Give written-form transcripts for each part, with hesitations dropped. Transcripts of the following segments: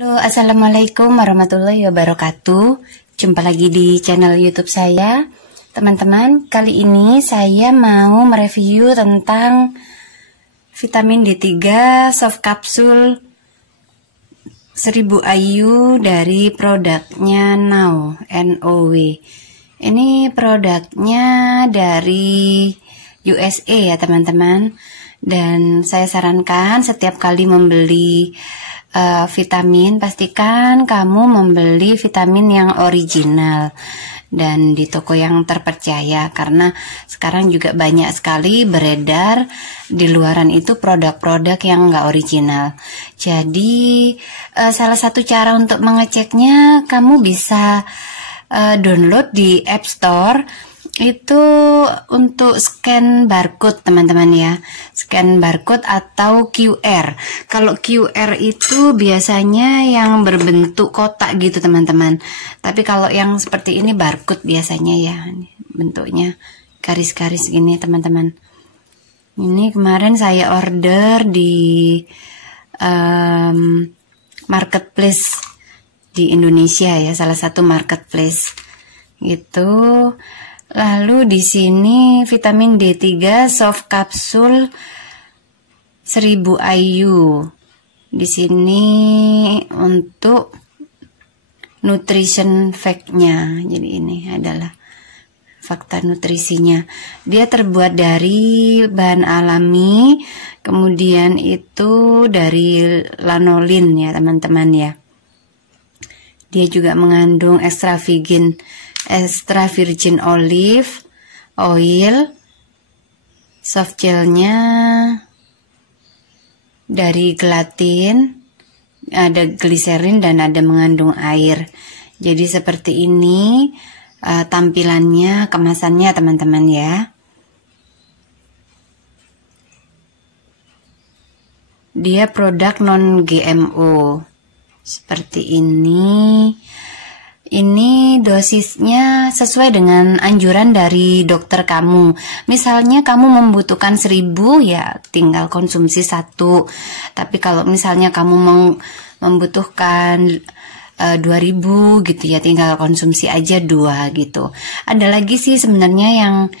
Halo, Assalamualaikum warahmatullahi wabarakatuh. Jumpa lagi di channel YouTube saya. Teman-teman, kali ini saya mau mereview tentang vitamin D3 soft capsule 1000 IU dari produknya NOW. Ini produknya dari USA ya teman-teman. Dan saya sarankan setiap kali membeli vitamin, pastikan kamu membeli vitamin yang original dan di toko yang terpercaya, karena sekarang juga banyak sekali beredar di luaran itu produk-produk yang nggak original. Jadi salah satu cara untuk mengeceknya, kamu bisa download di App Store itu untuk scan barcode teman-teman ya, scan barcode atau QR. Kalau QR itu biasanya yang berbentuk kotak gitu teman-teman, tapi kalau yang seperti ini barcode biasanya ya, bentuknya garis-garis gini teman-teman. Ini kemarin saya order di marketplace di Indonesia ya, salah satu marketplace gitu. Lalu di sini vitamin D3 soft capsule 1000 IU. Di sini untuk nutrition fact-nya. Jadi ini adalah fakta nutrisinya. Dia terbuat dari bahan alami, kemudian itu dari lanolin ya teman-teman ya. Dia juga mengandung extra virgin olive oil, soft gelnya dari gelatin, ada gliserin dan ada mengandung air. Jadi seperti ini tampilannya, kemasannya teman-teman ya. Dia produk non GMO seperti ini. Ini dosisnya sesuai dengan anjuran dari dokter kamu. Misalnya kamu membutuhkan 1000 ya tinggal konsumsi 1. Tapi kalau misalnya kamu membutuhkan 2000 gitu ya, tinggal konsumsi aja 2 gitu. Ada lagi sih sebenarnya yang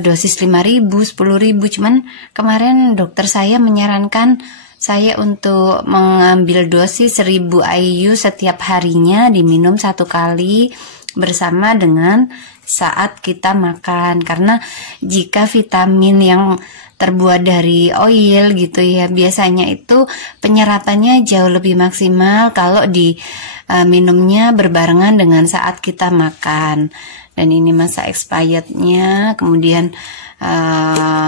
dosis 5000, 10000. Cuman kemarin dokter saya menyarankan saya untuk mengambil dosis 1000 IU setiap harinya, diminum 1 kali bersama dengan saat kita makan. Karena jika vitamin yang terbuat dari oil gitu ya, biasanya itu penyerapannya jauh lebih maksimal kalau minumnya berbarengan dengan saat kita makan. Dan ini masa expirednya, kemudian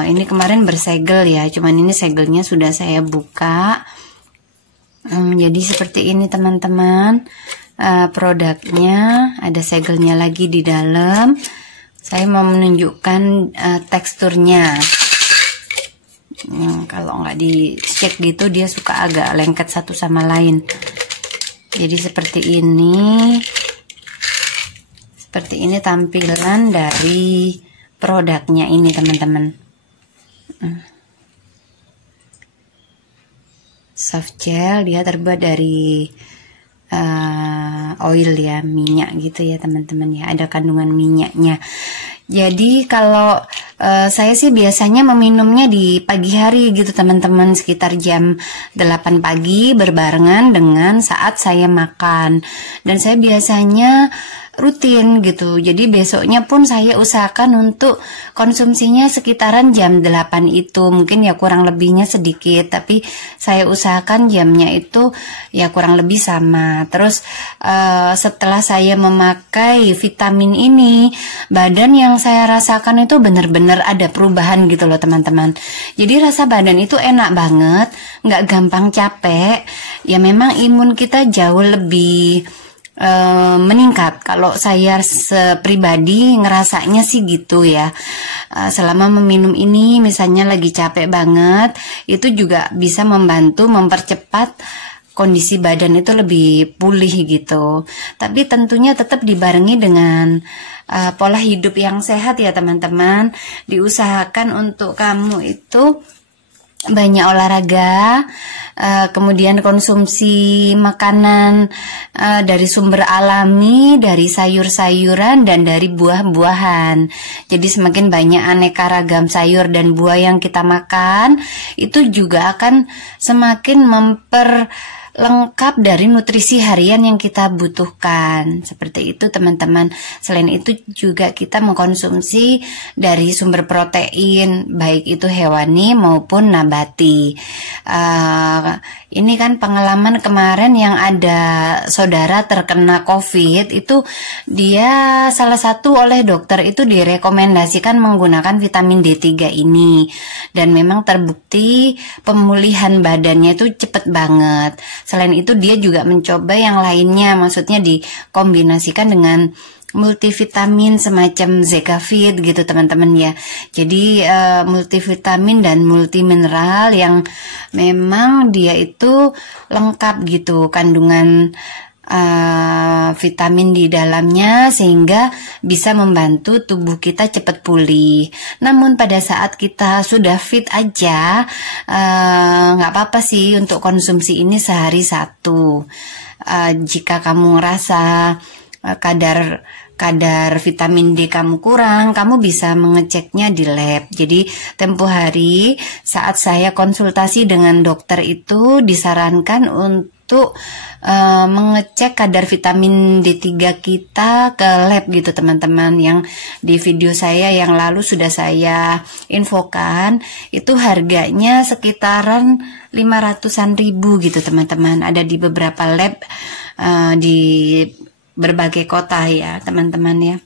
ini kemarin bersegel ya, cuman ini segelnya sudah saya buka. Jadi seperti ini teman-teman, produknya ada segelnya lagi di dalam. Saya mau menunjukkan teksturnya. Kalau nggak dicek gitu dia suka agak lengket satu sama lain. Jadi seperti ini. Seperti ini tampilan dari produknya ini teman-teman. Soft gel, dia terbuat dari oil ya, minyak gitu ya teman-teman ya, ada kandungan minyaknya. Jadi kalau saya sih biasanya meminumnya di pagi hari gitu teman-teman, sekitar jam 8 pagi berbarengan dengan saat saya makan. Dan saya biasanya rutin gitu, jadi besoknya pun saya usahakan untuk konsumsinya sekitaran jam 8 itu, mungkin ya kurang lebihnya sedikit, tapi saya usahakan jamnya itu ya kurang lebih sama. Terus setelah saya memakai vitamin ini, badan yang saya rasakan itu benar-benar ada perubahan gitu loh teman-teman. Jadi rasa badan itu enak banget, nggak gampang capek, ya memang imun kita jauh lebih meningkat. Kalau saya pribadi ngerasanya sih gitu ya. Selama meminum ini misalnya lagi capek banget, itu juga bisa membantu mempercepat kondisi badan itu lebih pulih gitu. Tapi tentunya tetap dibarengi dengan pola hidup yang sehat ya teman-teman. Diusahakan untuk kamu itu banyak olahraga, kemudian konsumsi makanan dari sumber alami, dari sayur-sayuran dan dari buah-buahan. Jadi semakin banyak aneka ragam sayur dan buah yang kita makan, itu juga akan semakin lengkap dari nutrisi harian yang kita butuhkan. Seperti itu teman-teman. Selain itu juga kita mengkonsumsi dari sumber protein, baik itu hewani maupun nabati. Ini kan pengalaman kemarin yang ada saudara terkena COVID, itu dia salah satu oleh dokter itu direkomendasikan menggunakan vitamin D3 ini. Dan memang terbukti pemulihan badannya itu cepet banget. Selain itu dia juga mencoba yang lainnya, maksudnya dikombinasikan dengan multivitamin semacam Zekafit gitu teman-teman ya. Jadi multivitamin dan multimineral yang memang dia itu lengkap gitu kandungan vitamin di dalamnya, sehingga bisa membantu tubuh kita cepat pulih. Namun pada saat kita sudah fit aja, nggak apa-apa sih untuk konsumsi ini sehari satu. Jika kamu ngerasa kadar vitamin D kamu kurang, kamu bisa mengeceknya di lab. Jadi tempo hari saat saya konsultasi dengan dokter itu disarankan untuk mengecek kadar vitamin D3 kita ke lab gitu teman-teman. Yang di video saya yang lalu sudah saya infokan, itu harganya sekitaran 500-an ribu gitu teman-teman. Ada di beberapa lab di berbagai kota ya teman-teman ya.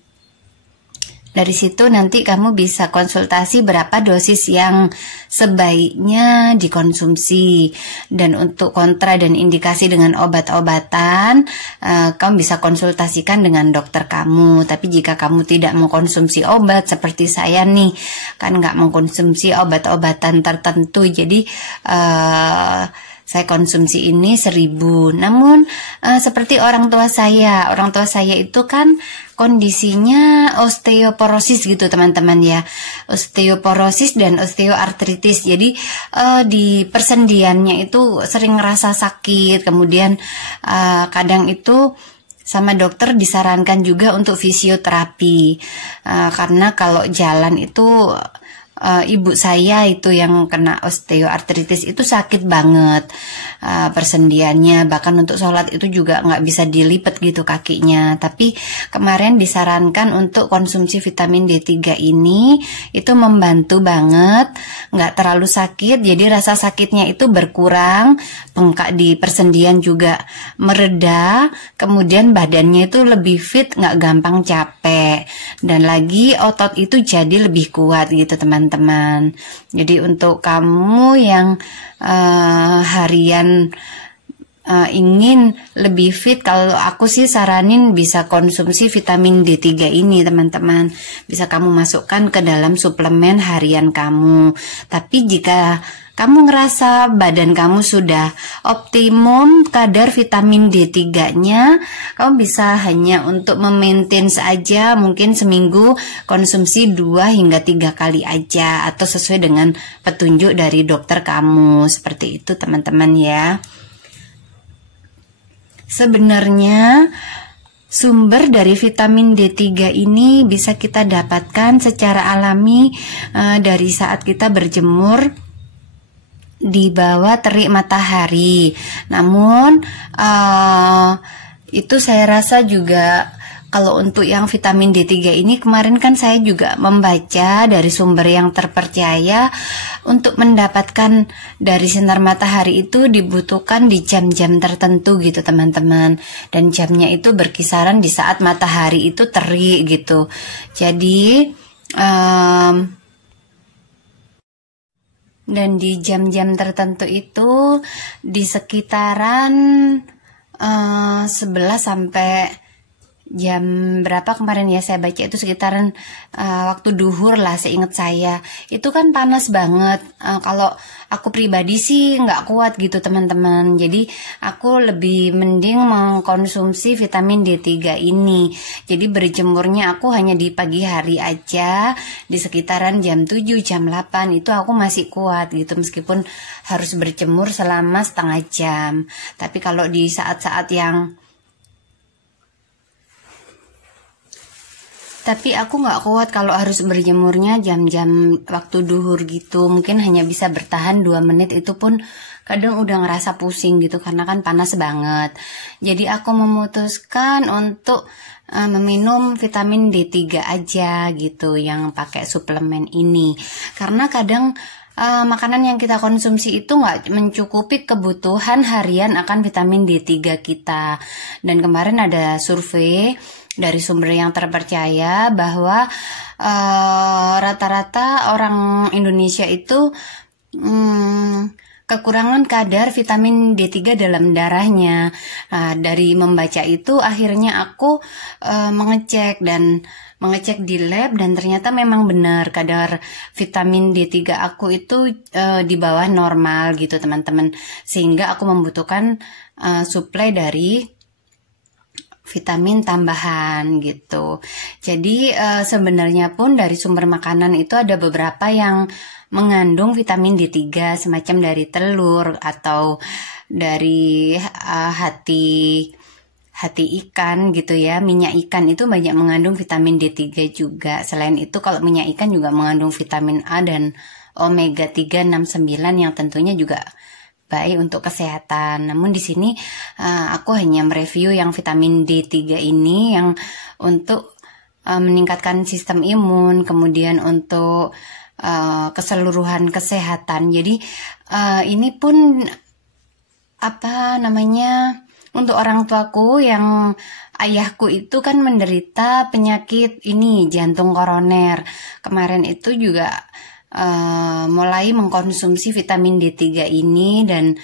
Dari situ nanti kamu bisa konsultasi berapa dosis yang sebaiknya dikonsumsi. Dan untuk kontra dan indikasi dengan obat-obatan, kamu bisa konsultasikan dengan dokter kamu. Tapi jika kamu tidak mengkonsumsi obat seperti saya nih, kan nggak mengkonsumsi obat-obatan tertentu, jadi saya konsumsi ini 1000. Namun seperti orang tua saya itu kan kondisinya osteoporosis gitu teman-teman ya. Osteoporosis dan osteoartritis. Jadi di persendiannya itu sering ngerasa sakit. Kemudian kadang itu sama dokter disarankan juga untuk fisioterapi. Karena kalau jalan itu ibu saya itu yang kena osteoartritis itu sakit banget persendiannya, bahkan untuk sholat itu juga nggak bisa dilipat gitu kakinya. Tapi kemarin disarankan untuk konsumsi vitamin D3 ini, itu membantu banget, nggak terlalu sakit, jadi rasa sakitnya itu berkurang, bengkak di persendian juga mereda, kemudian badannya itu lebih fit, nggak gampang capek, dan lagi otot itu jadi lebih kuat gitu teman-teman. Jadi untuk kamu yang harian ingin lebih fit, kalau aku sih saranin bisa konsumsi vitamin D3 ini teman-teman. Bisa kamu masukkan ke dalam suplemen harian kamu. Tapi jika kamu ngerasa badan kamu sudah optimum kadar vitamin D3-nya, kamu bisa hanya untuk memaintain saja, mungkin seminggu konsumsi 2 hingga 3 kali aja, atau sesuai dengan petunjuk dari dokter kamu. Seperti itu teman-teman ya. Sebenarnya sumber dari vitamin D3 ini bisa kita dapatkan secara alami dari saat kita berjemur di bawah terik matahari. Namun itu saya rasa juga kalau untuk yang vitamin D3 ini, kemarin kan saya juga membaca dari sumber yang terpercaya, untuk mendapatkan dari sinar matahari itu dibutuhkan di jam-jam tertentu gitu teman-teman. Dan jamnya itu berkisaran di saat matahari itu terik gitu. Jadi dan di jam-jam tertentu itu di sekitaran 11 sampai jam berapa kemarin ya saya baca itu sekitaran waktu duhur lah seingat saya. Itu kan panas banget. Kalau aku pribadi sih nggak kuat gitu teman-teman. Jadi aku lebih mending mengkonsumsi vitamin D3 ini. Jadi berjemurnya aku hanya di pagi hari aja, di sekitaran jam 7, jam 8 itu aku masih kuat gitu meskipun harus berjemur selama setengah jam. Tapi kalau di saat-saat yang Tapi aku nggak kuat kalau harus berjemurnya jam-jam waktu duhur gitu. Mungkin hanya bisa bertahan 2 menit, itu pun kadang udah ngerasa pusing gitu karena kan panas banget. Jadi aku memutuskan untuk meminum vitamin D3 aja gitu yang pakai suplemen ini. Karena kadang makanan yang kita konsumsi itu nggak mencukupi kebutuhan harian akan vitamin D3 kita. Dan kemarin ada survei dari sumber yang terpercaya bahwa rata-rata orang Indonesia itu kekurangan kadar vitamin D3 dalam darahnya. Dari membaca itu akhirnya aku mengecek di lab dan ternyata memang benar kadar vitamin D3 aku itu di bawah normal gitu teman-teman. Sehingga aku membutuhkan suplai dari vitamin tambahan gitu. Jadi sebenarnya pun dari sumber makanan itu ada beberapa yang mengandung vitamin D3 semacam dari telur atau dari hati ikan gitu ya. Minyak ikan itu banyak mengandung vitamin D3 juga. Selain itu kalau minyak ikan juga mengandung vitamin A dan omega 3, 6, 9 yang tentunya juga baik untuk kesehatan. Namun di sini aku hanya mereview yang vitamin D3 ini yang untuk meningkatkan sistem imun, kemudian untuk keseluruhan kesehatan. Jadi ini pun untuk orang tuaku yang ayahku itu kan menderita penyakit ini jantung koroner. Kemarin itu juga mulai mengkonsumsi vitamin D3 ini dan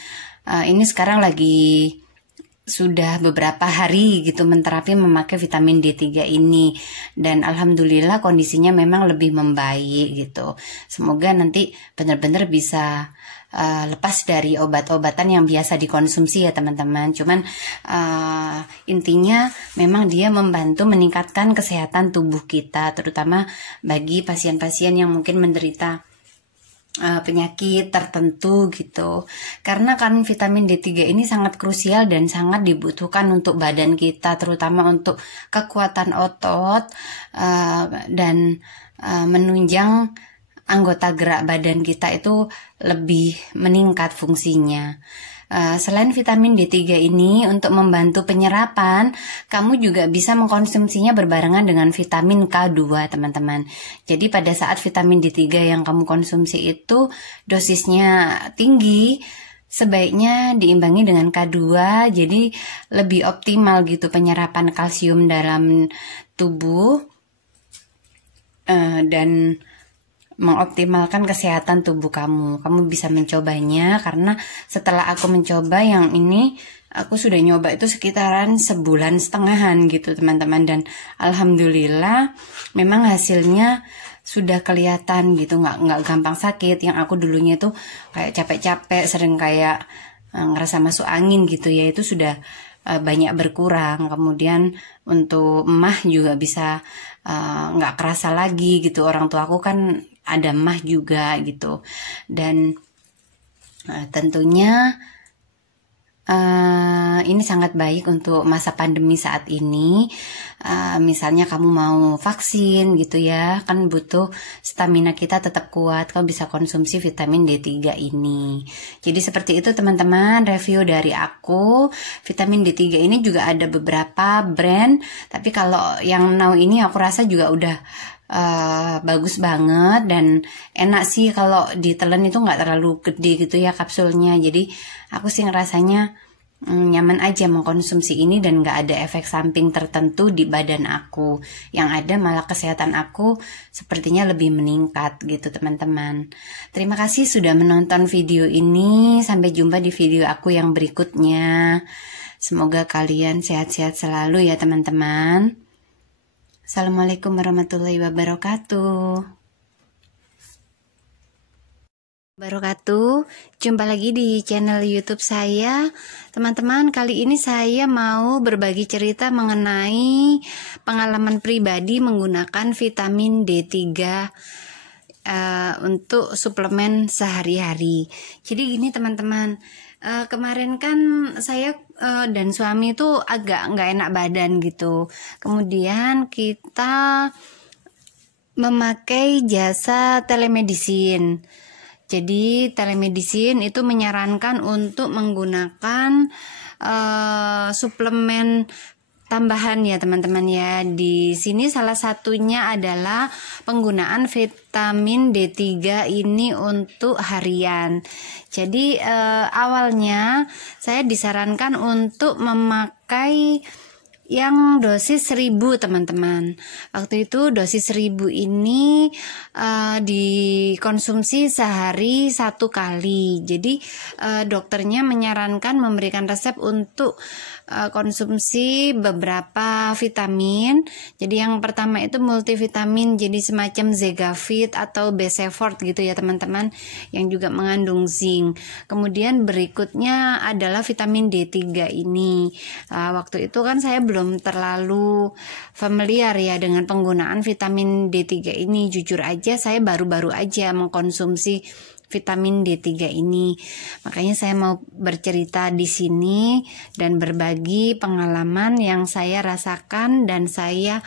ini sekarang lagi sudah beberapa hari gitu menterapi memakai vitamin D3 ini dan alhamdulillah kondisinya memang lebih membaik gitu. Semoga nanti benar-benar bisa lepas dari obat-obatan yang biasa dikonsumsi ya teman-teman. Cuman intinya memang dia membantu meningkatkan kesehatan tubuh kita, terutama bagi pasien-pasien yang mungkin menderita penyakit tertentu gitu. Karena kan vitamin D3 ini sangat krusial dan sangat dibutuhkan untuk badan kita, terutama untuk kekuatan otot dan menunjang anggota gerak badan kita itu lebih meningkat fungsinya. Selain vitamin D3 ini untuk membantu penyerapan, kamu juga bisa mengkonsumsinya berbarengan dengan vitamin K2 teman-teman. Jadi pada saat vitamin D3 yang kamu konsumsi itu dosisnya tinggi, sebaiknya diimbangi dengan K2 jadi lebih optimal gitu penyerapan kalsium dalam tubuh dan mengoptimalkan kesehatan tubuh kamu. Kamu bisa mencobanya karena setelah aku mencoba yang ini, aku sudah nyoba itu sekitaran 1,5 bulan gitu teman-teman, dan alhamdulillah memang hasilnya sudah kelihatan gitu, nggak gampang sakit. Yang aku dulunya tuh kayak capek-capek, sering kayak ngerasa masuk angin gitu ya, itu sudah banyak berkurang. Kemudian untuk emah juga bisa nggak kerasa lagi gitu. Orang tua aku kan ada emah juga gitu, dan tentunya ini sangat baik untuk masa pandemi saat ini. Misalnya kamu mau vaksin gitu ya, kan butuh stamina kita tetap kuat, kamu bisa konsumsi vitamin D3 ini. Jadi seperti itu teman-teman review dari aku. Vitamin D3 ini juga ada beberapa brand, tapi kalau yang now ini aku rasa juga udah bagus banget dan enak sih. Kalau ditelan itu nggak terlalu gede gitu ya kapsulnya, jadi aku sih ngerasanya nyaman aja mengkonsumsi ini dan gak ada efek samping tertentu di badan aku. Yang ada malah kesehatan aku sepertinya lebih meningkat gitu teman-teman. Terima kasih sudah menonton video ini. Sampai jumpa di video aku yang berikutnya. Semoga kalian sehat-sehat selalu ya teman-teman. Assalamualaikum warahmatullahi wabarakatuh. Jumpa lagi di channel YouTube saya. Teman-teman, kali ini saya mau berbagi cerita mengenai pengalaman pribadi menggunakan vitamin D3 untuk suplemen sehari-hari. Jadi gini teman-teman, kemarin kan saya dan suami itu agak nggak enak badan gitu. Kemudian kita memakai jasa telemedicine. Jadi telemedicine itu menyarankan untuk menggunakan suplemen tambahan ya teman-teman ya. Di sini salah satunya adalah penggunaan vitamin D3 ini untuk harian. Jadi awalnya saya disarankan untuk memakai yang dosis 1000 teman-teman. Waktu itu dosis 1000 ini dikonsumsi sehari 1 kali. Jadi dokternya menyarankan memberikan resep untuk konsumsi beberapa vitamin. Jadi yang pertama itu multivitamin, jadi semacam Zegavit atau Besefort gitu ya teman-teman, yang juga mengandung zinc. Kemudian berikutnya adalah vitamin D3 ini. Waktu itu kan saya belum terlalu familiar ya dengan penggunaan vitamin D3 ini. Jujur aja saya baru-baru aja mengkonsumsi vitamin D3 ini. Makanya saya mau bercerita di sini dan berbagi pengalaman yang saya rasakan dan saya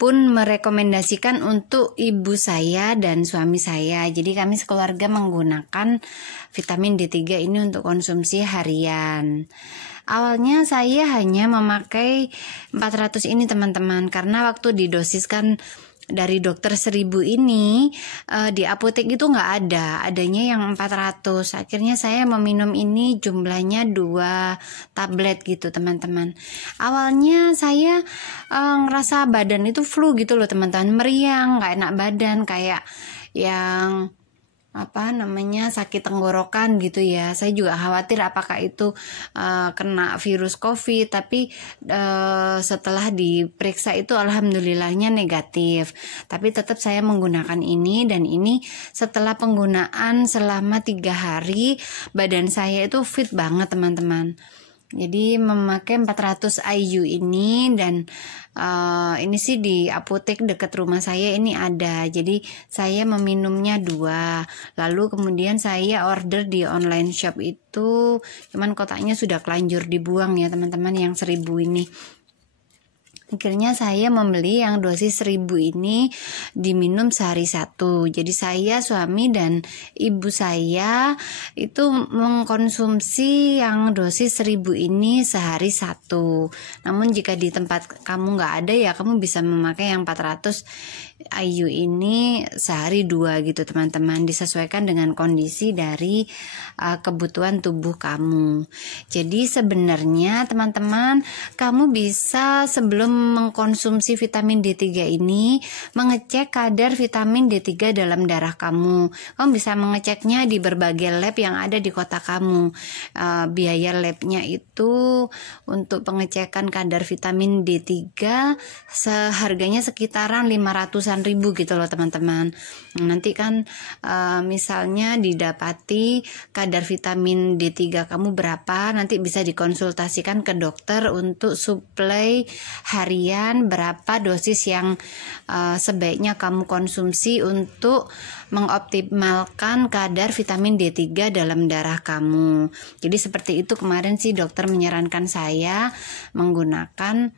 pun merekomendasikan untuk ibu saya dan suami saya. Jadi kami sekeluarga menggunakan vitamin D3 ini untuk konsumsi harian. Awalnya saya hanya memakai 400 ini teman-teman, karena waktu didosiskan dari dokter 1000 ini di apotek itu nggak ada, adanya yang 400. Akhirnya saya meminum ini jumlahnya 2 tablet gitu teman-teman. Awalnya saya ngerasa badan itu flu gitu loh teman-teman, meriang, nggak enak badan, kayak yang sakit tenggorokan gitu ya. Saya juga khawatir apakah itu kena virus COVID, tapi setelah diperiksa itu alhamdulillahnya negatif. Tapi tetap saya menggunakan ini, dan ini setelah penggunaan selama 3 hari badan saya itu fit banget teman-teman. Jadi memakai 400 IU ini, dan ini sih di apotek dekat rumah saya ini ada. Jadi saya meminumnya 2. Lalu kemudian saya order di online shop itu, cuman kotaknya sudah kelanjur dibuang ya teman-teman, yang 1000 ini. Akhirnya saya membeli yang dosis 1000 ini diminum sehari 1. Jadi saya, suami, dan ibu saya itu mengkonsumsi yang dosis 1000 ini sehari 1. Namun jika di tempat kamu nggak ada ya kamu bisa memakai yang 400 IU ini sehari 2 gitu teman-teman. Disesuaikan dengan kondisi dari kebutuhan tubuh kamu. Jadi sebenarnya teman-teman, kamu bisa sebelum mengkonsumsi vitamin D3 ini mengecek kadar vitamin D3 dalam darah kamu. Kamu bisa mengeceknya di berbagai lab yang ada di kota kamu. Biaya labnya itu untuk pengecekan kadar vitamin D3 seharganya sekitaran 500-an ribu gitu loh teman-teman. Nanti kan misalnya didapati kadar vitamin D3 kamu berapa, nanti bisa dikonsultasikan ke dokter untuk suplai harian berapa dosis yang sebaiknya kamu konsumsi untuk mengoptimalkan kadar vitamin D3 dalam darah kamu. Jadi seperti itu kemarin sih dokter menyarankan saya menggunakan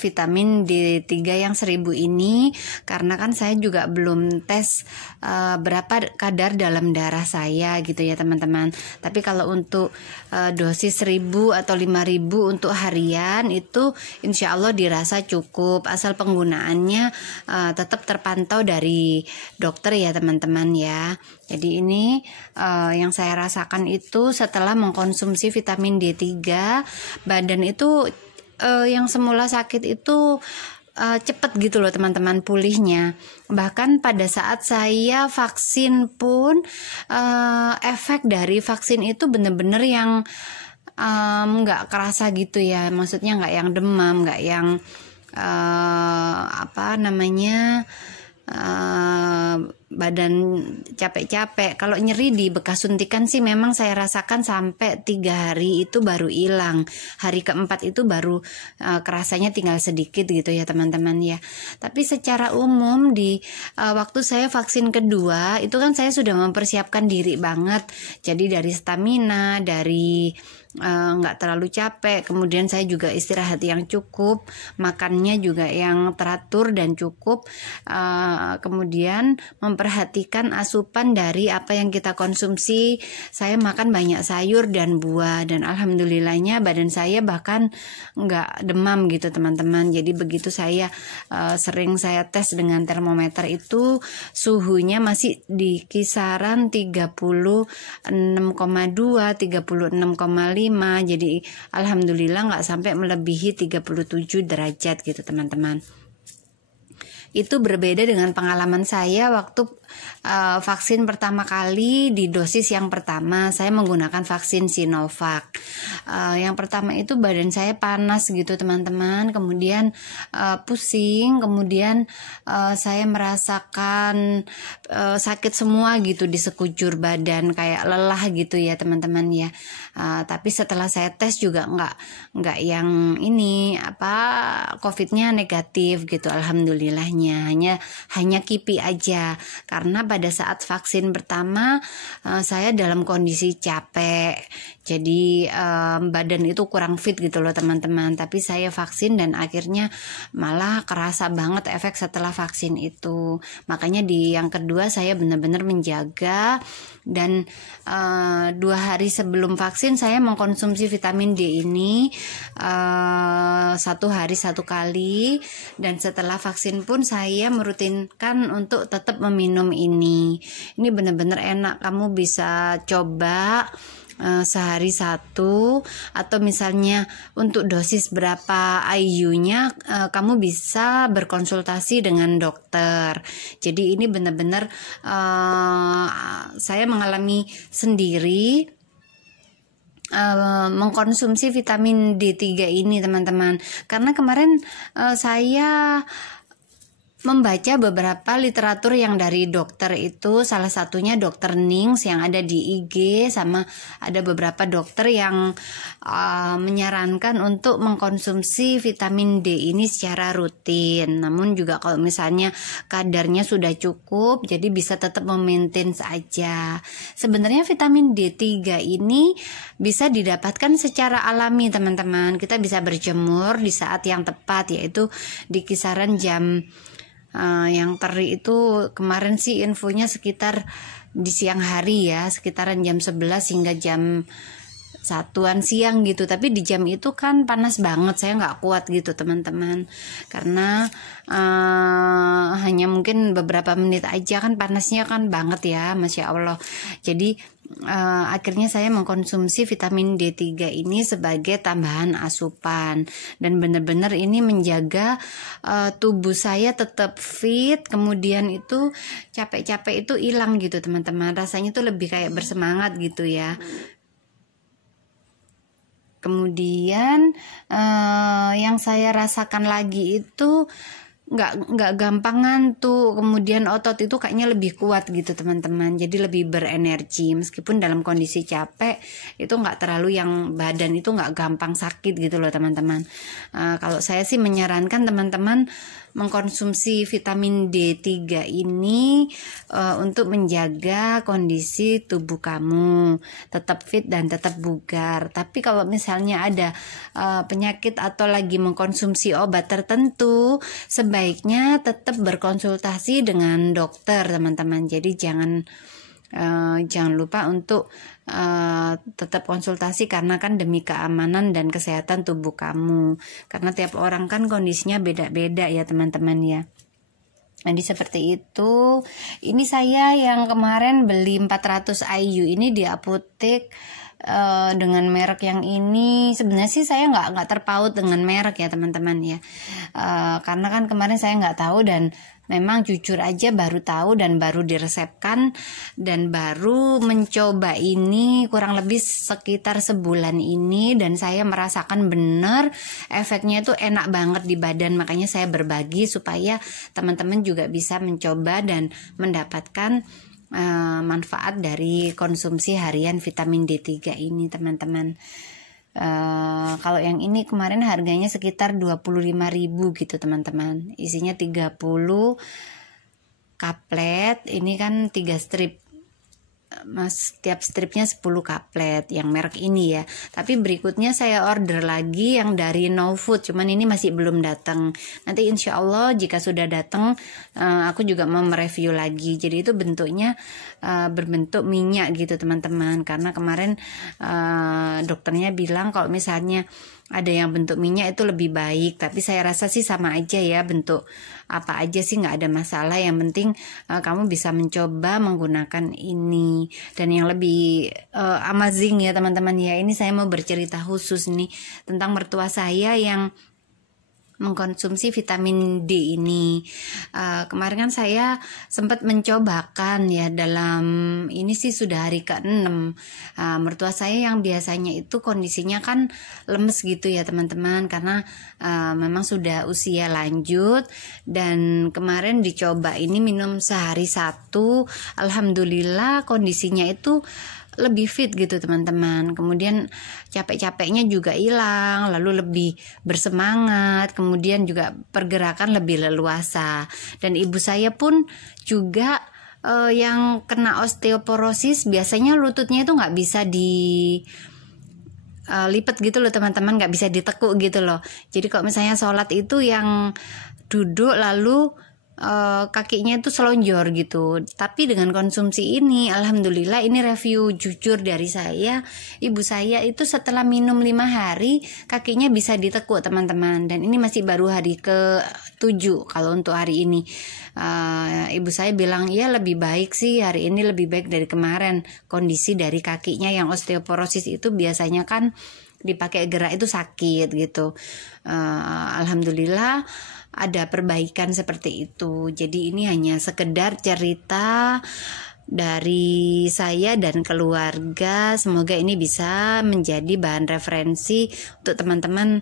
vitamin D3 yang 1000 ini, karena kan saya juga belum tes berapa kadar dalam darah saya gitu ya teman-teman. Tapi kalau untuk dosis 1000 atau 5000 untuk harian itu insya Allah dirasa cukup, asal penggunaannya tetap terpantau dari dokter ya teman-teman ya. Jadi ini yang saya rasakan itu setelah mengkonsumsi vitamin D3, badan itu yang semula sakit itu cepet gitu loh teman-teman pulihnya. Bahkan pada saat saya vaksin pun efek dari vaksin itu bener-bener yang nggak kerasa gitu ya. Maksudnya nggak yang demam, nggak yang badan capek-capek. Kalau nyeri di bekas suntikan sih memang saya rasakan sampai 3 hari itu baru hilang. Hari keempat itu baru kerasanya tinggal sedikit gitu ya teman-teman ya. Tapi secara umum di waktu saya vaksin kedua itu kan saya sudah mempersiapkan diri banget. Jadi dari stamina, dari nggak terlalu capek, kemudian saya juga istirahat yang cukup, makannya juga yang teratur dan cukup, kemudian memperhatikan asupan dari apa yang kita konsumsi. Saya makan banyak sayur dan buah, dan alhamdulillahnya badan saya bahkan nggak demam gitu teman-teman. Jadi begitu saya sering saya tes dengan termometer itu suhunya masih di kisaran 36,2, 36,5. Jadi alhamdulillah nggak sampai melebihi 37 derajat gitu teman-teman. Itu berbeda dengan pengalaman saya waktu vaksin pertama kali. Di dosis yang pertama saya menggunakan vaksin Sinovac. Yang pertama itu badan saya panas gitu teman-teman, kemudian pusing, kemudian saya merasakan sakit semua gitu di sekujur badan, kayak lelah gitu ya teman-teman ya. Tapi setelah saya tes juga nggak yang ini COVID-nya negatif gitu, alhamdulillahnya. Hanya kipi aja, karena pada saat vaksin pertama saya dalam kondisi capek, jadi badan itu kurang fit gitu loh teman-teman. Tapi saya vaksin dan akhirnya malah kerasa banget efek setelah vaksin itu. Makanya di yang kedua saya benar-benar menjaga, dan 2 hari sebelum vaksin saya mengkonsumsi vitamin D ini 1 hari 1 kali, dan setelah vaksin pun saya merutinkan untuk tetap meminum ini. Ini benar-benar enak, kamu bisa coba sehari 1, atau misalnya untuk dosis berapa IU-nya kamu bisa berkonsultasi dengan dokter. Jadi ini benar-benar saya mengalami sendiri mengkonsumsi vitamin D3 ini teman-teman, karena kemarin saya membaca beberapa literatur yang dari dokter itu, salah satunya dokter Nings yang ada di IG, sama ada beberapa dokter yang menyarankan untuk mengkonsumsi vitamin D ini secara rutin. Namun juga kalau misalnya kadarnya sudah cukup, jadi bisa tetap memaintain saja. Sebenarnya vitamin D3 ini bisa didapatkan secara alami teman-teman. Kita bisa berjemur di saat yang tepat, yaitu di kisaran jam yang teri itu kemarin sih infonya sekitar di siang hari ya, sekitaran jam 11 hingga jam 1-an siang gitu. Tapi di jam itu kan panas banget, saya nggak kuat gitu teman-teman, karena hanya mungkin beberapa menit aja, kan panasnya kan banget ya, Masya Allah. Jadi akhirnya saya mengkonsumsi vitamin D3 ini sebagai tambahan asupan, dan benar-benar ini menjaga tubuh saya tetap fit, kemudian itu capek-capek itu hilang gitu teman-teman, rasanya tuh lebih kayak bersemangat gitu ya. Kemudian yang saya rasakan lagi itu nggak gampang ngantuk, kemudian otot itu kayaknya lebih kuat gitu teman-teman, jadi lebih berenergi meskipun dalam kondisi capek itu nggak terlalu yang badan itu nggak gampang sakit gitu loh teman-teman. Kalau saya sih menyarankan teman-teman mengkonsumsi vitamin D3 ini untuk menjaga kondisi tubuh kamu tetap fit dan tetap bugar. Tapi kalau misalnya ada penyakit atau lagi mengkonsumsi obat tertentu, sebaiknya tetap berkonsultasi dengan dokter, teman-teman. Jadi jangan lupa untuk tetap konsultasi, karena kan demi keamanan dan kesehatan tubuh kamu, karena tiap orang kan kondisinya beda-beda ya teman-teman ya. Jadi seperti itu. Ini saya yang kemarin beli 400 IU ini di apotek dengan merek yang ini. Sebenarnya sih saya nggak terpaut dengan merek ya teman-teman ya, karena kan kemarin saya nggak tahu, dan memang jujur aja baru tahu dan baru diresepkan dan baru mencoba ini kurang lebih sekitar sebulan ini, dan saya merasakan benar efeknya itu enak banget di badan. Makanya saya berbagi supaya teman-teman juga bisa mencoba dan mendapatkan manfaat dari konsumsi harian vitamin D3 ini, teman-teman. Kalau yang ini kemarin harganya sekitar 25.000 gitu teman-teman. Isinya 30 kaplet. Ini kan 3 strip. Setiap stripnya 10 kaplet yang merek ini ya. Tapi berikutnya saya order lagi yang dari No Food, cuman ini masih belum datang. Nanti insya Allah jika sudah datang aku juga mau mereview lagi. Jadi itu bentuknya berbentuk minyak gitu teman-teman, karena kemarin dokternya bilang kalau misalnya ada yang bentuk minyak itu lebih baik, tapi saya rasa sih sama aja ya, bentuk apa aja sih nggak ada masalah. Yang penting kamu bisa mencoba menggunakan ini. Dan yang lebih amazing ya teman-teman ya, ini saya mau bercerita khusus nih tentang mertua saya yang mengkonsumsi vitamin D ini. Kemarin kan saya sempat mencobakan ya, dalam ini sih sudah hari ke-6. Mertua saya yang biasanya itu kondisinya kan lemes gitu ya teman-teman, karena memang sudah usia lanjut, dan kemarin dicoba ini minum sehari 1, alhamdulillah kondisinya itu lebih fit gitu teman-teman. Kemudian capek-capeknya juga hilang, lalu lebih bersemangat, kemudian juga pergerakan lebih leluasa. Dan ibu saya pun juga yang kena osteoporosis, biasanya lututnya itu nggak bisa lipat gitu loh teman-teman, nggak bisa ditekuk gitu loh. Jadi kalau misalnya sholat itu yang duduk lalu kakinya itu selonjor gitu. Tapi dengan konsumsi ini, alhamdulillah, ini review jujur dari saya, ibu saya itu setelah minum 5 hari kakinya bisa ditekuk teman-teman. Dan ini masih baru hari ke-7 kalau untuk hari ini. Ibu saya bilang ya lebih baik sih, hari ini lebih baik dari kemarin. Kondisi dari kakinya yang osteoporosis itu biasanya kan dipakai gerak itu sakit gitu. Alhamdulillah ada perbaikan seperti itu. Jadi ini hanya sekedar cerita dari saya dan keluarga. Semoga ini bisa menjadi bahan referensi untuk teman-teman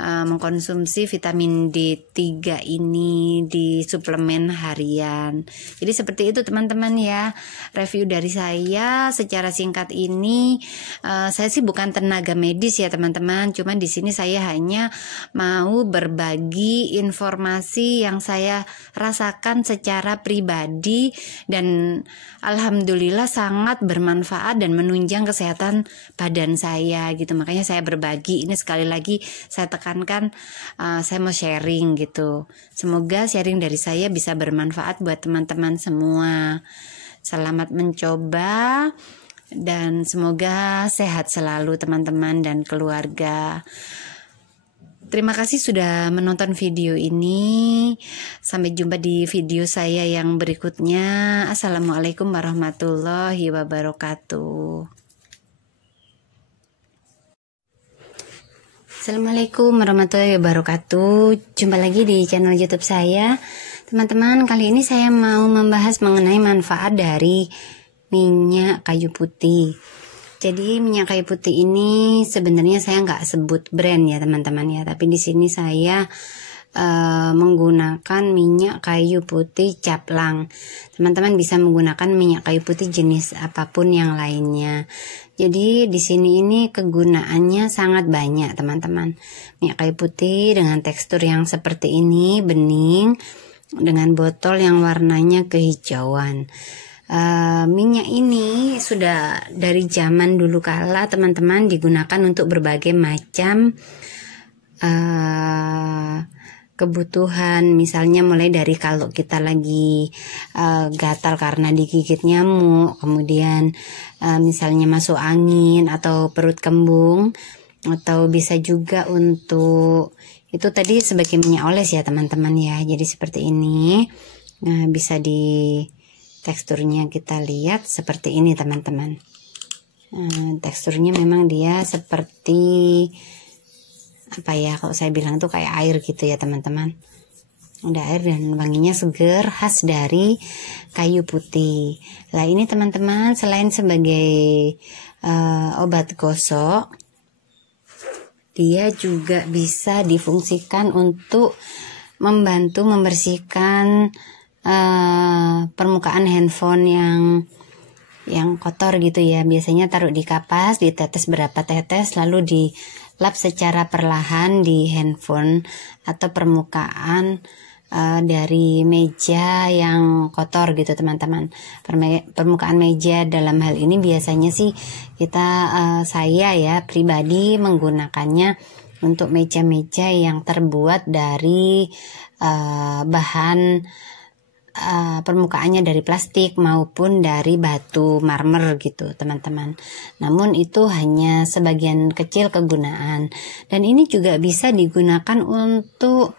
mengkonsumsi vitamin D3 ini di suplemen harian. Jadi seperti itu teman-teman ya, review dari saya secara singkat ini. Saya sih bukan tenaga medis ya teman-teman, cuman di sini saya hanya mau berbagi informasi yang saya rasakan secara pribadi, dan alhamdulillah sangat bermanfaat dan menunjang kesehatan badan saya gitu. Makanya saya berbagi ini, sekali lagi saya tekankan, saya mau sharing gitu. Semoga sharing dari saya bisa bermanfaat buat teman-teman semua. Selamat mencoba dan semoga sehat selalu teman-teman dan keluarga. Terima kasih sudah menonton video ini. Sampai jumpa di video saya yang berikutnya. Assalamualaikum warahmatullahi wabarakatuh. Assalamualaikum warahmatullahi wabarakatuh. Jumpa lagi di channel YouTube saya. Teman-teman, kali ini saya mau membahas mengenai manfaat dari minyak kayu putih. Jadi minyak kayu putih ini sebenarnya saya nggak sebut brand ya teman-teman ya, tapi di sini saya menggunakan minyak kayu putih caplang. Teman-teman bisa menggunakan minyak kayu putih jenis apapun yang lainnya. Jadi di sini ini kegunaannya sangat banyak teman-teman. Minyak kayu putih dengan tekstur yang seperti ini, bening, dengan botol yang warnanya kehijauan. Minyak ini sudah dari zaman dulu kala teman-teman digunakan untuk berbagai macam kebutuhan, misalnya mulai dari kalau kita lagi gatal karena digigit nyamuk, kemudian misalnya masuk angin atau perut kembung, atau bisa juga untuk itu tadi sebagai minyak oles ya teman-teman ya. Jadi seperti ini. Nah, bisa di teksturnya kita lihat seperti ini teman-teman. Teksturnya memang dia seperti apa ya, kalau saya bilang tuh kayak air gitu ya teman-teman. Ada air dan wanginya seger, khas dari kayu putih. Nah ini teman-teman, selain sebagai obat gosok, dia juga bisa difungsikan untuk membantu membersihkan permukaan handphone yang kotor gitu ya. Biasanya taruh di kapas, ditetes berapa tetes, lalu dilap secara perlahan di handphone atau permukaan dari meja yang kotor gitu teman-teman. Permukaan meja dalam hal ini biasanya sih saya ya pribadi menggunakannya untuk meja-meja yang terbuat dari bahan permukaannya dari plastik maupun dari batu marmer gitu teman-teman. Namun itu hanya sebagian kecil kegunaan, dan ini juga bisa digunakan untuk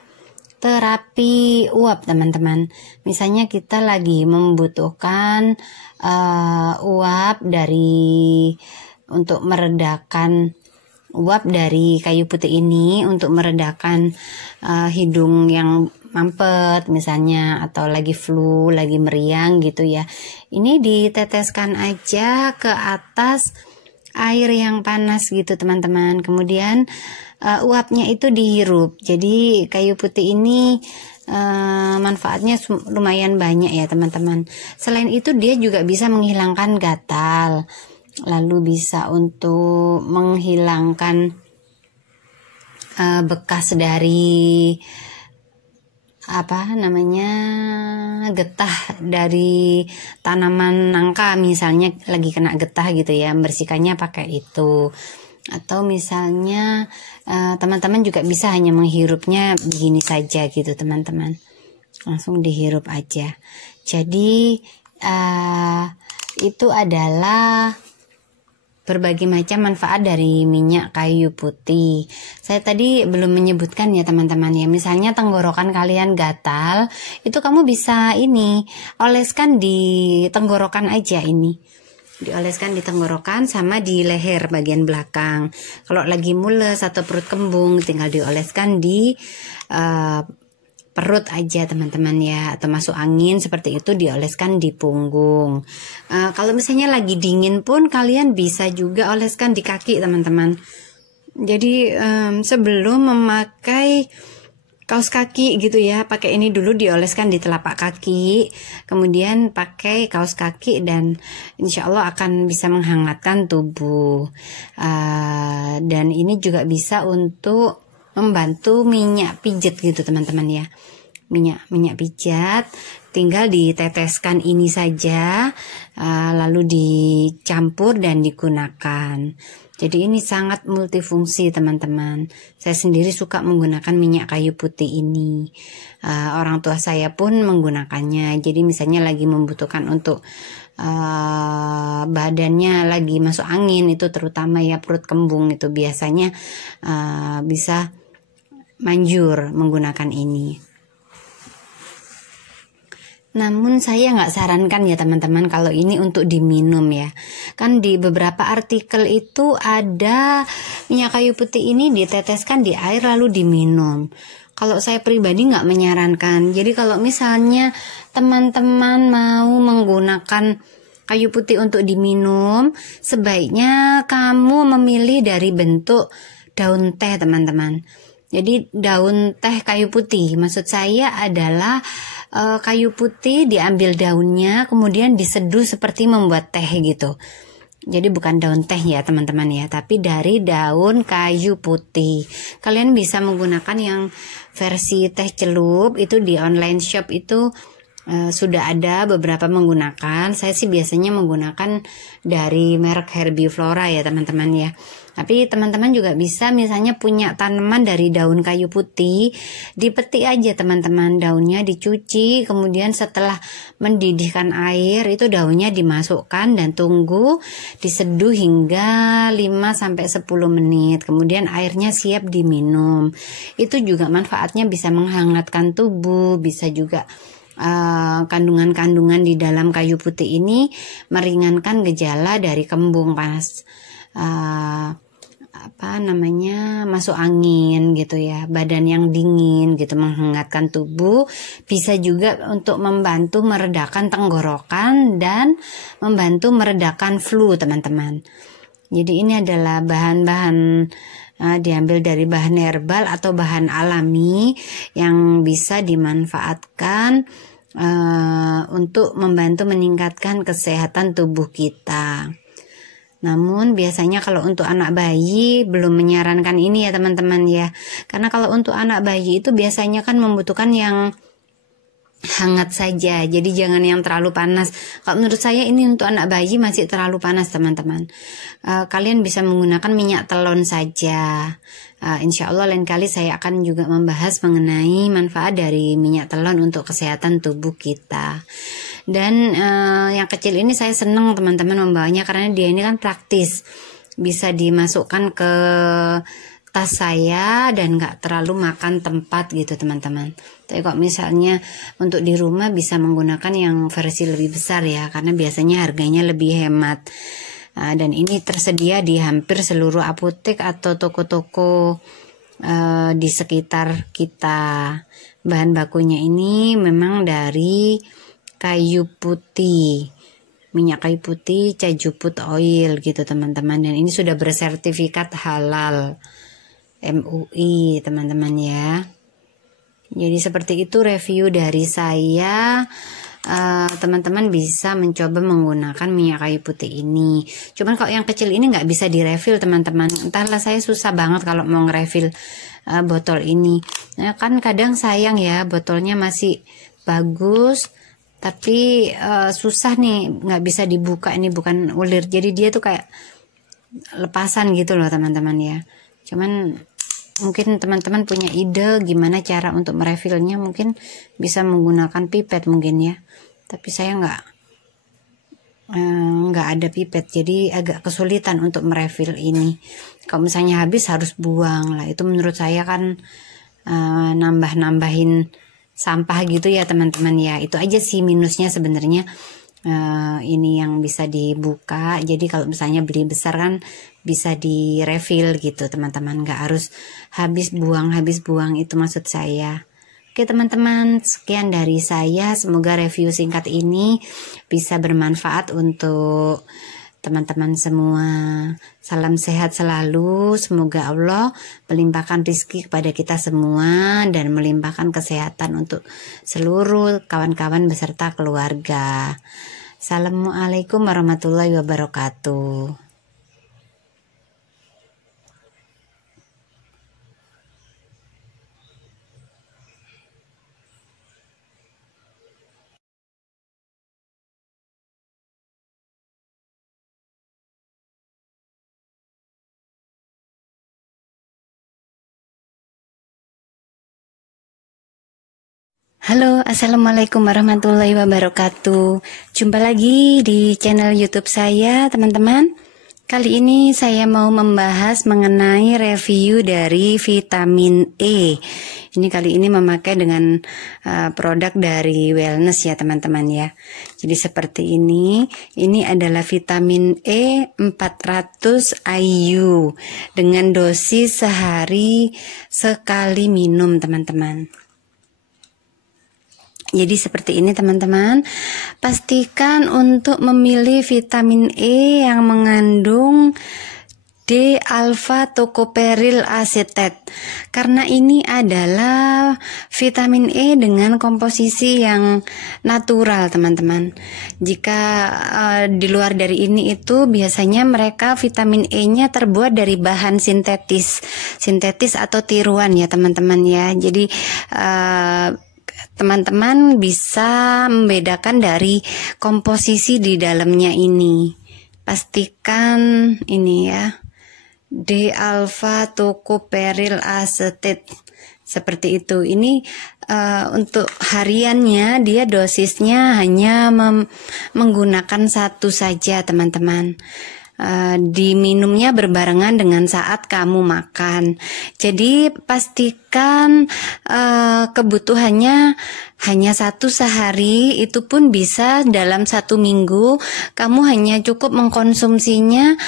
terapi uap teman-teman. Misalnya kita lagi membutuhkan uap untuk meredakan uap dari kayu putih ini, untuk meredakan hidung yang mampet misalnya, atau lagi flu, lagi meriang gitu ya. Ini diteteskan aja ke atas air yang panas gitu teman-teman. Kemudian uapnya itu dihirup. Jadi kayu putih ini manfaatnya lumayan banyak ya teman-teman. Selain itu dia juga bisa menghilangkan gatal, lalu bisa untuk menghilangkan bekas dari getah dari tanaman nangka, misalnya lagi kena getah gitu ya, membersihkannya pakai itu. Atau misalnya teman-teman juga bisa hanya menghirupnya begini saja gitu teman-teman, langsung dihirup aja. Jadi itu adalah berbagai macam manfaat dari minyak kayu putih. Saya tadi belum menyebutkan ya teman-teman ya. Misalnya tenggorokan kalian gatal, itu kamu bisa oleskan di tenggorokan aja ini. Dioleskan di tenggorokan sama di leher bagian belakang. Kalau lagi mules atau perut kembung, tinggal dioleskan di perut aja teman-teman ya, atau masuk angin seperti itu dioleskan di punggung. Kalau misalnya lagi dingin pun kalian bisa juga oleskan di kaki teman-teman. Jadi sebelum memakai kaos kaki gitu ya, pakai ini dulu dioleskan di telapak kaki, kemudian pakai kaos kaki, dan insya Allah akan bisa menghangatkan tubuh. Dan ini juga bisa untuk membantu minyak pijat gitu teman-teman ya. Minyak pijat tinggal diteteskan ini saja, lalu dicampur dan digunakan. Jadi ini sangat multifungsi teman-teman. Saya sendiri suka menggunakan minyak kayu putih ini. Orang tua saya pun menggunakannya. Jadi misalnya lagi membutuhkan untuk badannya lagi masuk angin, itu terutama ya perut kembung, itu biasanya bisa manjur menggunakan ini. Namun saya nggak sarankan ya teman-teman kalau ini untuk diminum ya. Kan di beberapa artikel itu ada minyak kayu putih ini diteteskan di air lalu diminum. Kalau saya pribadi nggak menyarankan. Jadi kalau misalnya teman-teman mau menggunakan kayu putih untuk diminum, sebaiknya kamu memilih dari bentuk daun teh teman-teman. Jadi daun teh kayu putih, maksud saya adalah kayu putih diambil daunnya, kemudian diseduh seperti membuat teh gitu. Jadi bukan daun teh ya teman-teman ya, tapi dari daun kayu putih. Kalian bisa menggunakan yang versi teh celup, itu di online shop itu sudah ada beberapa menggunakan. Saya sih biasanya menggunakan dari merek Herbiflora ya teman-teman ya. Tapi teman-teman juga bisa misalnya punya tanaman dari daun kayu putih, dipetik aja teman-teman, daunnya dicuci, kemudian setelah mendidihkan air itu daunnya dimasukkan dan tunggu diseduh hingga 5-10 menit. Kemudian airnya siap diminum. Itu juga manfaatnya bisa menghangatkan tubuh, bisa juga kandungan-kandungan di dalam kayu putih ini meringankan gejala dari kembung panas, masuk angin gitu ya, badan yang dingin gitu, menghangatkan tubuh. Bisa juga untuk membantu meredakan tenggorokan dan membantu meredakan flu teman-teman. Jadi ini adalah bahan-bahan diambil dari bahan herbal atau bahan alami yang bisa dimanfaatkan untuk membantu meningkatkan kesehatan tubuh kita. Namun biasanya kalau untuk anak bayi belum menyarankan ini ya teman-teman ya. Karena kalau untuk anak bayi itu biasanya kan membutuhkan yang hangat saja, jadi jangan yang terlalu panas. Kalau menurut saya ini untuk anak bayi masih terlalu panas teman-teman. Kalian bisa menggunakan minyak telon saja. Insya Allah lain kali saya akan juga membahas mengenai manfaat dari minyak telon untuk kesehatan tubuh kita. Dan yang kecil ini saya senang teman-teman membawanya karena dia ini kan praktis, bisa dimasukkan ke tas saya dan gak terlalu makan tempat gitu teman-teman. Tapi kok misalnya untuk di rumah bisa menggunakan yang versi lebih besar ya, karena biasanya harganya lebih hemat. Dan ini tersedia di hampir seluruh apotek atau toko-toko di sekitar kita. Bahan bakunya ini memang dari kayu putih, minyak kayu putih, cajuput oil gitu teman-teman. Dan ini sudah bersertifikat halal MUI teman-teman ya. Jadi seperti itu review dari saya. Teman-teman bisa mencoba menggunakan minyak kayu putih ini. Cuman kalau yang kecil ini nggak bisa direfill teman-teman. Entahlah, saya susah banget kalau mau ngerefill botol ini. Nah, kan kadang sayang ya, botolnya masih bagus tapi susah nih, nggak bisa dibuka. Ini bukan ulir, jadi dia tuh kayak lepasan gitu loh teman-teman ya. Cuman mungkin teman-teman punya ide gimana cara untuk merefillnya, mungkin bisa menggunakan pipet mungkin ya. Tapi saya nggak ada pipet, jadi agak kesulitan untuk merefill ini. Kalau misalnya habis harus buang lah, itu menurut saya kan nambah-nambahin sampah gitu ya teman-teman ya. Itu aja sih minusnya sebenarnya. Ini yang bisa dibuka, jadi kalau misalnya beli besar kan bisa di refill gitu teman-teman, nggak harus habis buang itu maksud saya. Oke teman-teman, sekian dari saya, semoga review singkat ini bisa bermanfaat untuk teman-teman semua. Salam sehat selalu, semoga Allah melimpahkan rezeki kepada kita semua dan melimpahkan kesehatan untuk seluruh kawan-kawan beserta keluarga. Assalamualaikum warahmatullahi wabarakatuh. Halo, assalamualaikum warahmatullahi wabarakatuh. Jumpa lagi di channel YouTube saya, teman-teman. Kali ini saya mau membahas mengenai review dari vitamin E. Ini kali ini memakai dengan produk dari Wellness ya, teman-teman ya. Jadi seperti ini adalah vitamin E 400 IU dengan dosis sehari sekali minum, teman-teman. Jadi seperti ini teman-teman, pastikan untuk memilih vitamin E yang mengandung D-alpha tocoperyl acetate. Karena ini adalah vitamin E dengan komposisi yang natural, teman-teman. Jika di luar dari ini itu biasanya mereka vitamin E-nya terbuat dari bahan sintetis atau tiruan ya, teman-teman ya. Jadi teman-teman bisa membedakan dari komposisi di dalamnya ini. Pastikan ini ya, D-alpha tocoperyl acetate seperti itu. Ini untuk hariannya dia dosisnya hanya menggunakan satu saja, teman-teman. Diminumnya berbarengan dengan saat kamu makan. Jadi pastikan kebutuhannya hanya satu sehari, itu pun bisa dalam 1 minggu. Kamu hanya cukup mengkonsumsinya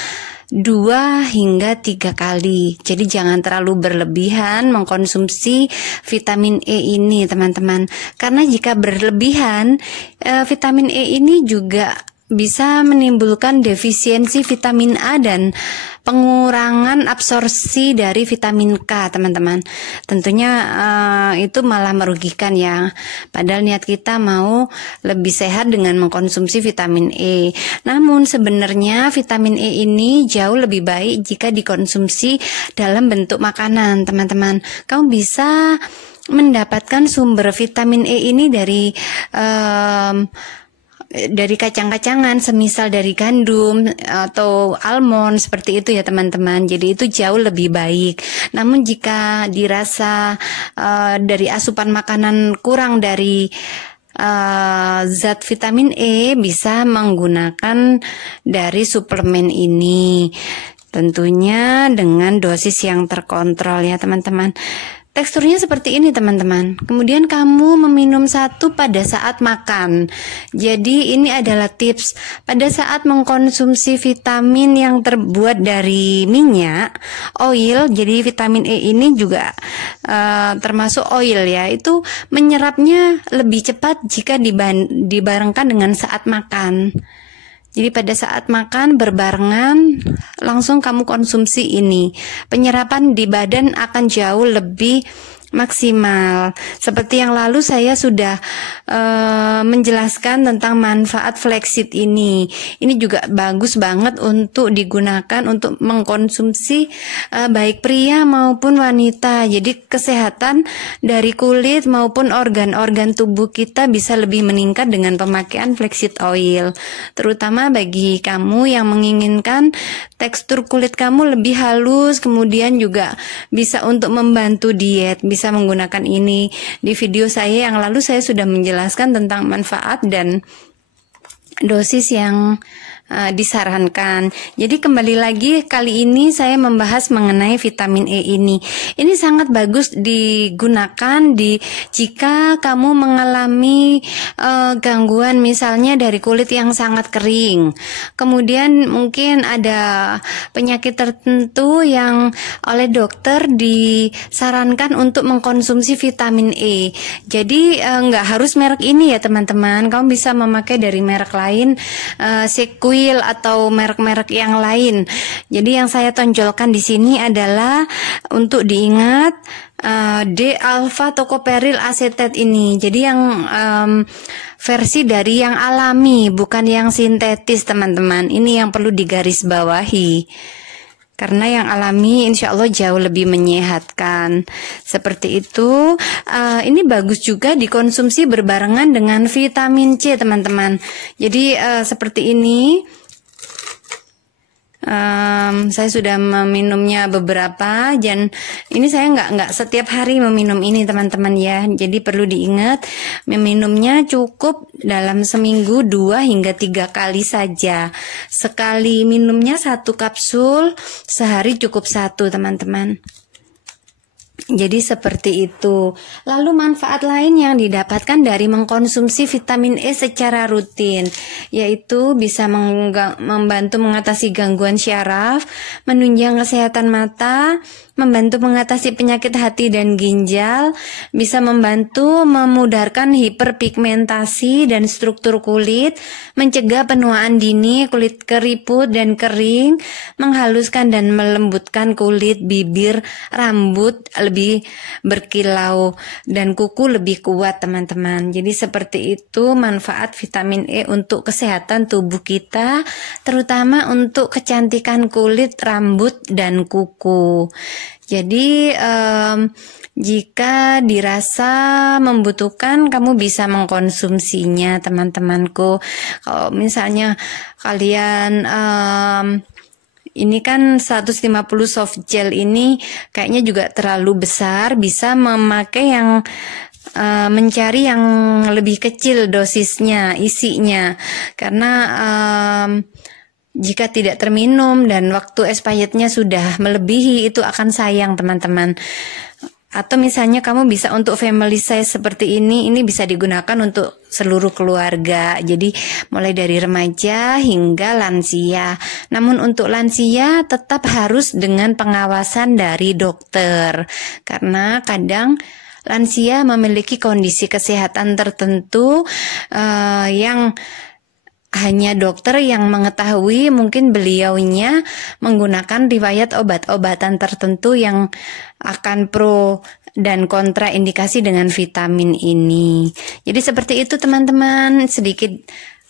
2 hingga 3 kali. Jadi jangan terlalu berlebihan mengkonsumsi vitamin E ini, teman-teman. Karena jika berlebihan, vitamin E ini juga bisa menimbulkan defisiensi vitamin A dan pengurangan absorpsi dari vitamin K, teman-teman. Tentunya itu malah merugikan ya. Padahal niat kita mau lebih sehat dengan mengkonsumsi vitamin E. Namun sebenarnya vitamin E ini jauh lebih baik jika dikonsumsi dalam bentuk makanan, teman-teman. Kamu bisa mendapatkan sumber vitamin E ini dari kacang-kacangan, semisal dari gandum atau almond, seperti itu ya, teman-teman. Jadi itu jauh lebih baik. Namun jika dirasa dari asupan makanan kurang dari zat vitamin E, bisa menggunakan dari suplemen ini. Tentunya dengan dosis yang terkontrol ya, teman-teman. Teksturnya seperti ini, teman-teman. Kemudian kamu meminum satu pada saat makan. Jadi ini adalah tips pada saat mengkonsumsi vitamin yang terbuat dari minyak, oil. Jadi vitamin E ini juga termasuk oil ya. Itu menyerapnya lebih cepat jika dibarengkan dengan saat makan. Jadi pada saat makan berbarengan langsung kamu konsumsi ini. Penyerapan di badan akan jauh lebih maksimal. Seperti yang lalu saya sudah menjelaskan tentang manfaat flaxseed ini. Ini juga bagus banget untuk digunakan untuk mengkonsumsi baik pria maupun wanita. Jadi kesehatan dari kulit maupun organ-organ tubuh kita bisa lebih meningkat dengan pemakaian flaxseed oil. Terutama bagi kamu yang menginginkan tekstur kulit kamu lebih halus, kemudian juga bisa untuk membantu diet. Bisa menggunakan ini. Di video saya yang lalu saya sudah menjelaskan tentang manfaat dan dosis yang disarankan. Jadi kembali lagi, kali ini saya membahas mengenai vitamin E ini. Ini sangat bagus digunakan jika kamu mengalami gangguan misalnya dari kulit yang sangat kering. Kemudian mungkin ada penyakit tertentu yang oleh dokter disarankan untuk mengkonsumsi vitamin E. Jadi nggak harus merek ini ya, teman-teman. Kamu bisa memakai dari merek lain, Sequil atau merek-merek yang lain. Jadi yang saya tonjolkan di sini adalah untuk diingat D-alpha tocoperyl acetate ini. Jadi yang versi dari yang alami, bukan yang sintetis, teman-teman. Ini yang perlu digarisbawahi. Karena yang alami insya Allah jauh lebih menyehatkan. Seperti itu. Ini bagus juga dikonsumsi berbarengan dengan vitamin C, teman-teman. Jadi seperti ini. Saya sudah meminumnya beberapa, dan ini saya nggak setiap hari meminum ini, teman-teman ya. Jadi perlu diingat, meminumnya cukup dalam seminggu 2 hingga 3 kali saja. Sekali minumnya 1 kapsul, sehari cukup 1, teman-teman. Jadi seperti itu. Lalu manfaat lain yang didapatkan dari mengkonsumsi vitamin E secara rutin, yaitu bisa membantu mengatasi gangguan syaraf, menunjang kesehatan mata, membantu mengatasi penyakit hati dan ginjal, bisa membantu memudarkan hiperpigmentasi dan struktur kulit, mencegah penuaan dini, kulit keriput dan kering, menghaluskan dan melembutkan kulit, bibir, rambut lebih berkilau, dan kuku lebih kuat teman-teman. Jadi seperti itu manfaat vitamin E untuk kesehatan tubuh kita, terutama untuk kecantikan kulit, rambut, dan kuku. Jadi jika dirasa membutuhkan, kamu bisa mengkonsumsinya teman-temanku. Kalau misalnya kalian ini kan 150 soft gel ini kayaknya juga terlalu besar, bisa memakai yang mencari yang lebih kecil dosisnya, isinya, karena jika tidak terminum dan waktu expirednya sudah melebihi, itu akan sayang teman-teman. Atau misalnya kamu bisa untuk family size seperti ini bisa digunakan untuk seluruh keluarga. Jadi mulai dari remaja hingga lansia. Namun untuk lansia tetap harus dengan pengawasan dari dokter, karena kadang lansia memiliki kondisi kesehatan tertentu yang hanya dokter yang mengetahui. Mungkin beliaunya menggunakan riwayat obat-obatan tertentu yang akan pro dan kontraindikasi dengan vitamin ini. Jadi seperti itu teman-teman, sedikit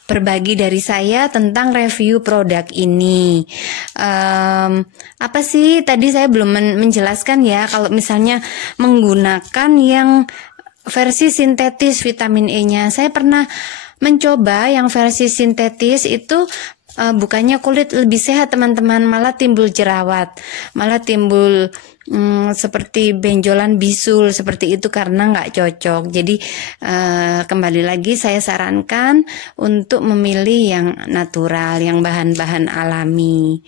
berbagi dari saya tentang review produk ini. Apa sih tadi saya belum menjelaskan ya, kalau misalnya menggunakan yang versi sintetis vitamin E-nya. Saya pernah mencoba yang versi sintetis itu, bukannya kulit lebih sehat teman-teman, malah timbul jerawat, malah timbul seperti benjolan bisul seperti itu, karena nggak cocok. Jadi kembali lagi saya sarankan untuk memilih yang natural, yang bahan-bahan alami.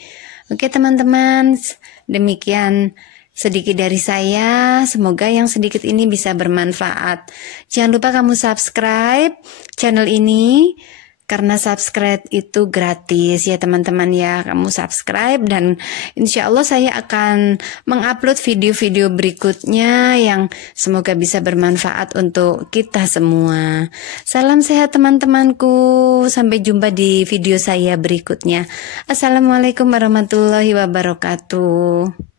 Oke teman-teman, demikian sedikit dari saya, semoga yang sedikit ini bisa bermanfaat. Jangan lupa kamu subscribe channel ini, karena subscribe itu gratis ya teman-teman ya. Kamu subscribe dan insya Allah saya akan mengupload video-video berikutnya yang semoga bisa bermanfaat untuk kita semua. Salam sehat teman-temanku, sampai jumpa di video saya berikutnya. Assalamualaikum warahmatullahi wabarakatuh.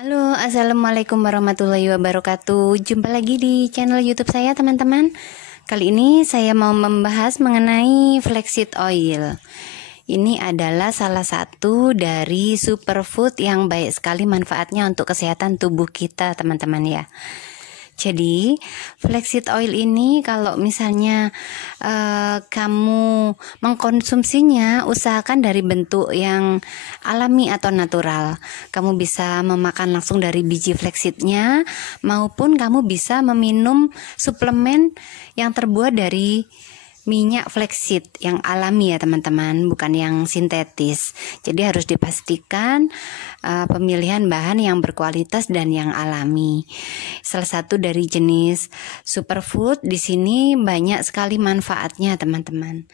Halo, assalamualaikum warahmatullahi wabarakatuh. Jumpa lagi di channel YouTube saya teman-teman. Kali ini saya mau membahas mengenai flaxseed oil. Ini adalah salah satu dari superfood yang baik sekali manfaatnya untuk kesehatan tubuh kita teman-teman ya. Jadi flaxseed oil ini kalau misalnya kamu mengkonsumsinya, usahakan dari bentuk yang alami atau natural. Kamu bisa memakan langsung dari biji flaxseednya, maupun kamu bisa meminum suplemen yang terbuat dari minyak flaxseed yang alami ya teman-teman, bukan yang sintetis. Jadi harus dipastikan pemilihan bahan yang berkualitas dan yang alami. Salah satu dari jenis superfood di sini banyak sekali manfaatnya teman-teman.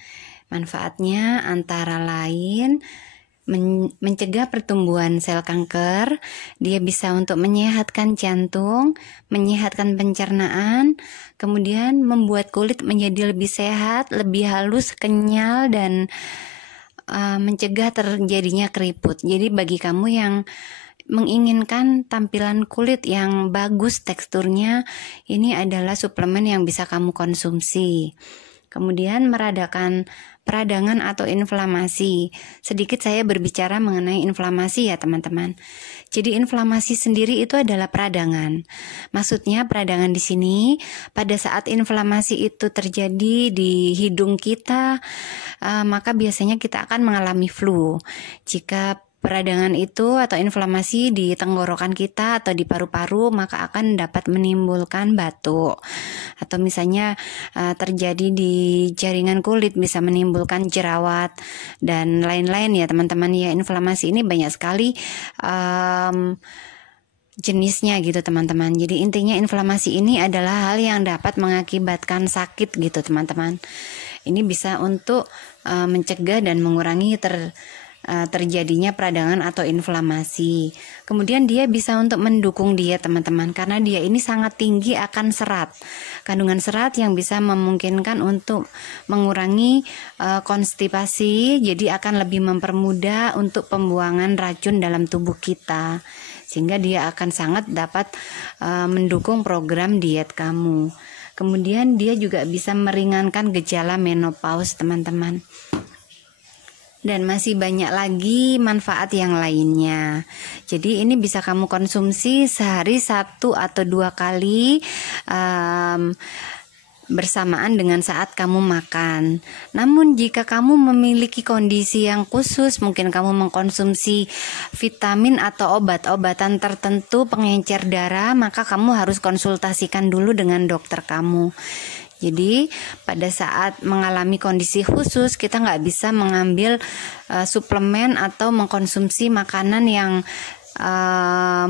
Manfaatnya antara lain mencegah pertumbuhan sel kanker, dia bisa untuk menyehatkan jantung, menyehatkan pencernaan, kemudian membuat kulit menjadi lebih sehat, lebih halus, kenyal, dan mencegah terjadinya keriput. Jadi bagi kamu yang menginginkan tampilan kulit yang bagus teksturnya, ini adalah suplemen yang bisa kamu konsumsi. Kemudian meredakan peradangan atau inflamasi. Sedikit saya berbicara mengenai inflamasi ya teman-teman. Jadi inflamasi sendiri itu adalah peradangan. Maksudnya peradangan di sini pada saat inflamasi itu terjadi di hidung kita, maka biasanya kita akan mengalami flu. Jika peradangan itu atau inflamasi di tenggorokan kita atau di paru-paru, maka akan dapat menimbulkan batuk. Atau misalnya terjadi di jaringan kulit, bisa menimbulkan jerawat dan lain-lain ya teman-teman ya. Inflamasi ini banyak sekali jenisnya gitu teman-teman. Jadi intinya inflamasi ini adalah hal yang dapat mengakibatkan sakit gitu teman-teman. Ini bisa untuk mencegah dan mengurangi terjadinya peradangan atau inflamasi. Kemudian dia bisa untuk mendukung diet teman-teman, karena dia ini sangat tinggi akan serat, kandungan serat yang bisa memungkinkan untuk mengurangi konstipasi. Jadi akan lebih mempermudah untuk pembuangan racun dalam tubuh kita, sehingga dia akan sangat dapat mendukung program diet kamu. Kemudian dia juga bisa meringankan gejala menopause teman-teman. Dan masih banyak lagi manfaat yang lainnya. Jadi ini bisa kamu konsumsi sehari 1 atau 2 kali bersamaan dengan saat kamu makan. Namun jika kamu memiliki kondisi yang khusus, mungkin kamu mengkonsumsi vitamin atau obat-obatan tertentu pengencer darah, maka kamu harus konsultasikan dulu dengan dokter kamu. Jadi pada saat mengalami kondisi khusus, kita nggak bisa mengambil suplemen atau mengkonsumsi makanan yang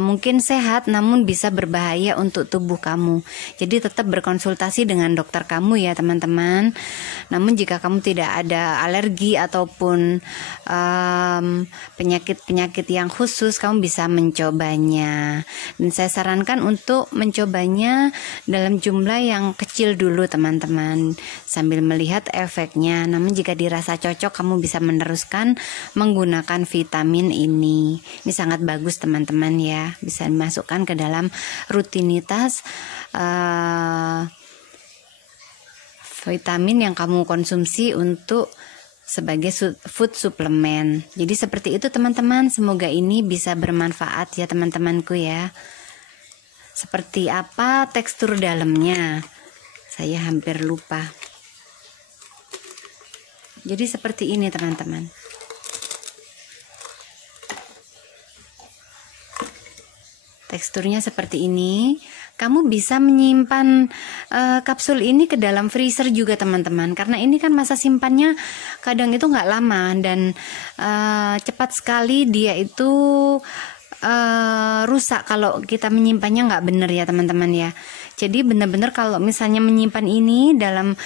mungkin sehat namun bisa berbahaya untuk tubuh kamu. Jadi tetap berkonsultasi dengan dokter kamu ya teman-teman. Namun jika kamu tidak ada alergi ataupun penyakit-penyakit yang khusus, kamu bisa mencobanya. Dan saya sarankan untuk mencobanya dalam jumlah yang kecil dulu teman-teman, sambil melihat efeknya. Namun jika dirasa cocok, kamu bisa meneruskan menggunakan vitamin ini. Ini sangat bagus teman-teman ya, bisa dimasukkan ke dalam rutinitas vitamin yang kamu konsumsi untuk sebagai food suplemen. Jadi seperti itu teman-teman, semoga ini bisa bermanfaat ya teman-temanku ya. Seperti apa tekstur dalamnya, saya hampir lupa. Jadi seperti ini teman-teman. Teksturnya seperti ini. Kamu bisa menyimpan kapsul ini ke dalam freezer juga teman-teman, karena ini kan masa simpannya kadang itu nggak lama dan cepat sekali dia itu rusak kalau kita menyimpannya nggak benar ya teman-teman ya. Jadi benar-benar kalau misalnya menyimpan ini dalam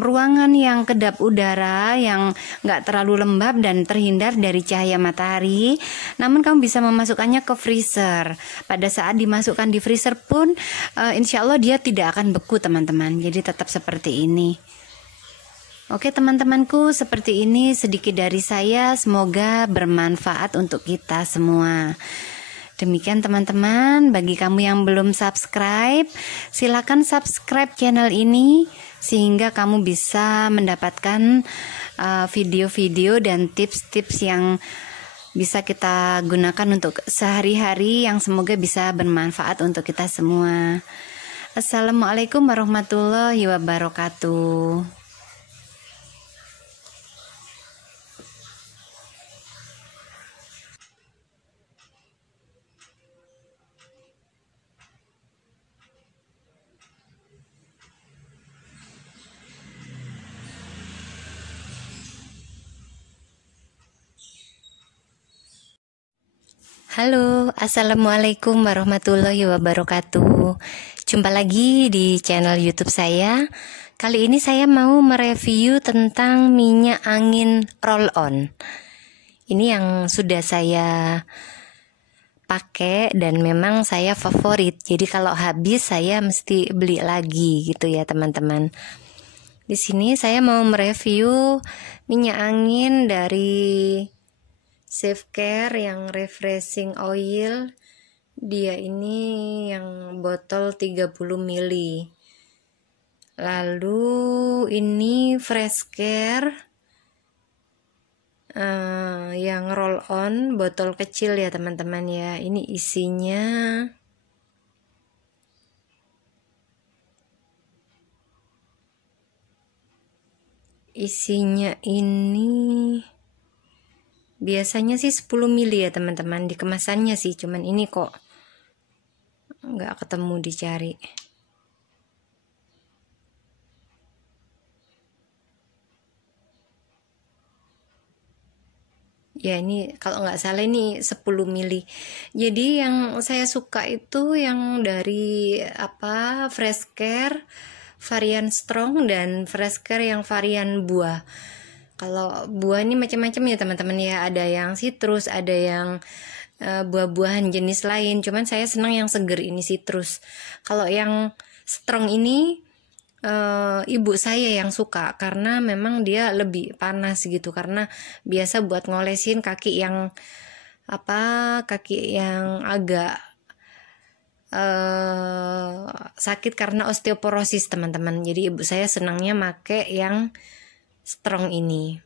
ruangan yang kedap udara, yang nggak terlalu lembab dan terhindar dari cahaya matahari, namun kamu bisa memasukkannya ke freezer. Pada saat dimasukkan di freezer pun insya Allah dia tidak akan beku teman-teman. Jadi tetap seperti ini. Oke teman-temanku, seperti ini sedikit dari saya, semoga bermanfaat untuk kita semua. Demikian teman-teman, bagi kamu yang belum subscribe, silakan subscribe channel ini sehingga kamu bisa mendapatkan video-video dan tips-tips yang bisa kita gunakan untuk sehari-hari, yang semoga bisa bermanfaat untuk kita semua. Assalamualaikum warahmatullahi wabarakatuh. Halo, assalamualaikum warahmatullahi wabarakatuh. Jumpa lagi di channel YouTube saya. Kali ini saya mau mereview tentang minyak angin roll-on. Ini yang sudah saya pakai dan memang saya favorit. Jadi kalau habis saya mesti beli lagi gitu ya teman-teman. Di sini saya mau mereview minyak angin dari Self-Care yang refreshing oil. Dia ini yang botol 30 ml. Lalu ini fresh care yang roll on botol kecil ya teman-teman ya. Ini isinya ini biasanya sih 10 mili ya teman-teman di kemasannya sih, cuman ini kok nggak ketemu dicari. Ya ini kalau nggak salah ini 10 mili. Jadi yang saya suka itu yang dari fresh care varian strong dan fresh care yang varian buah. Kalau buah ini macam-macam ya teman-teman ya, ada yang citrus, ada yang buah-buahan jenis lain. Cuman saya senang yang seger ini citrus. Kalau yang strong ini ibu saya yang suka karena memang dia lebih panas gitu, karena biasa buat ngolesin kaki yang agak sakit karena osteoporosis teman-teman. Jadi ibu saya senangnya make yang strong ini.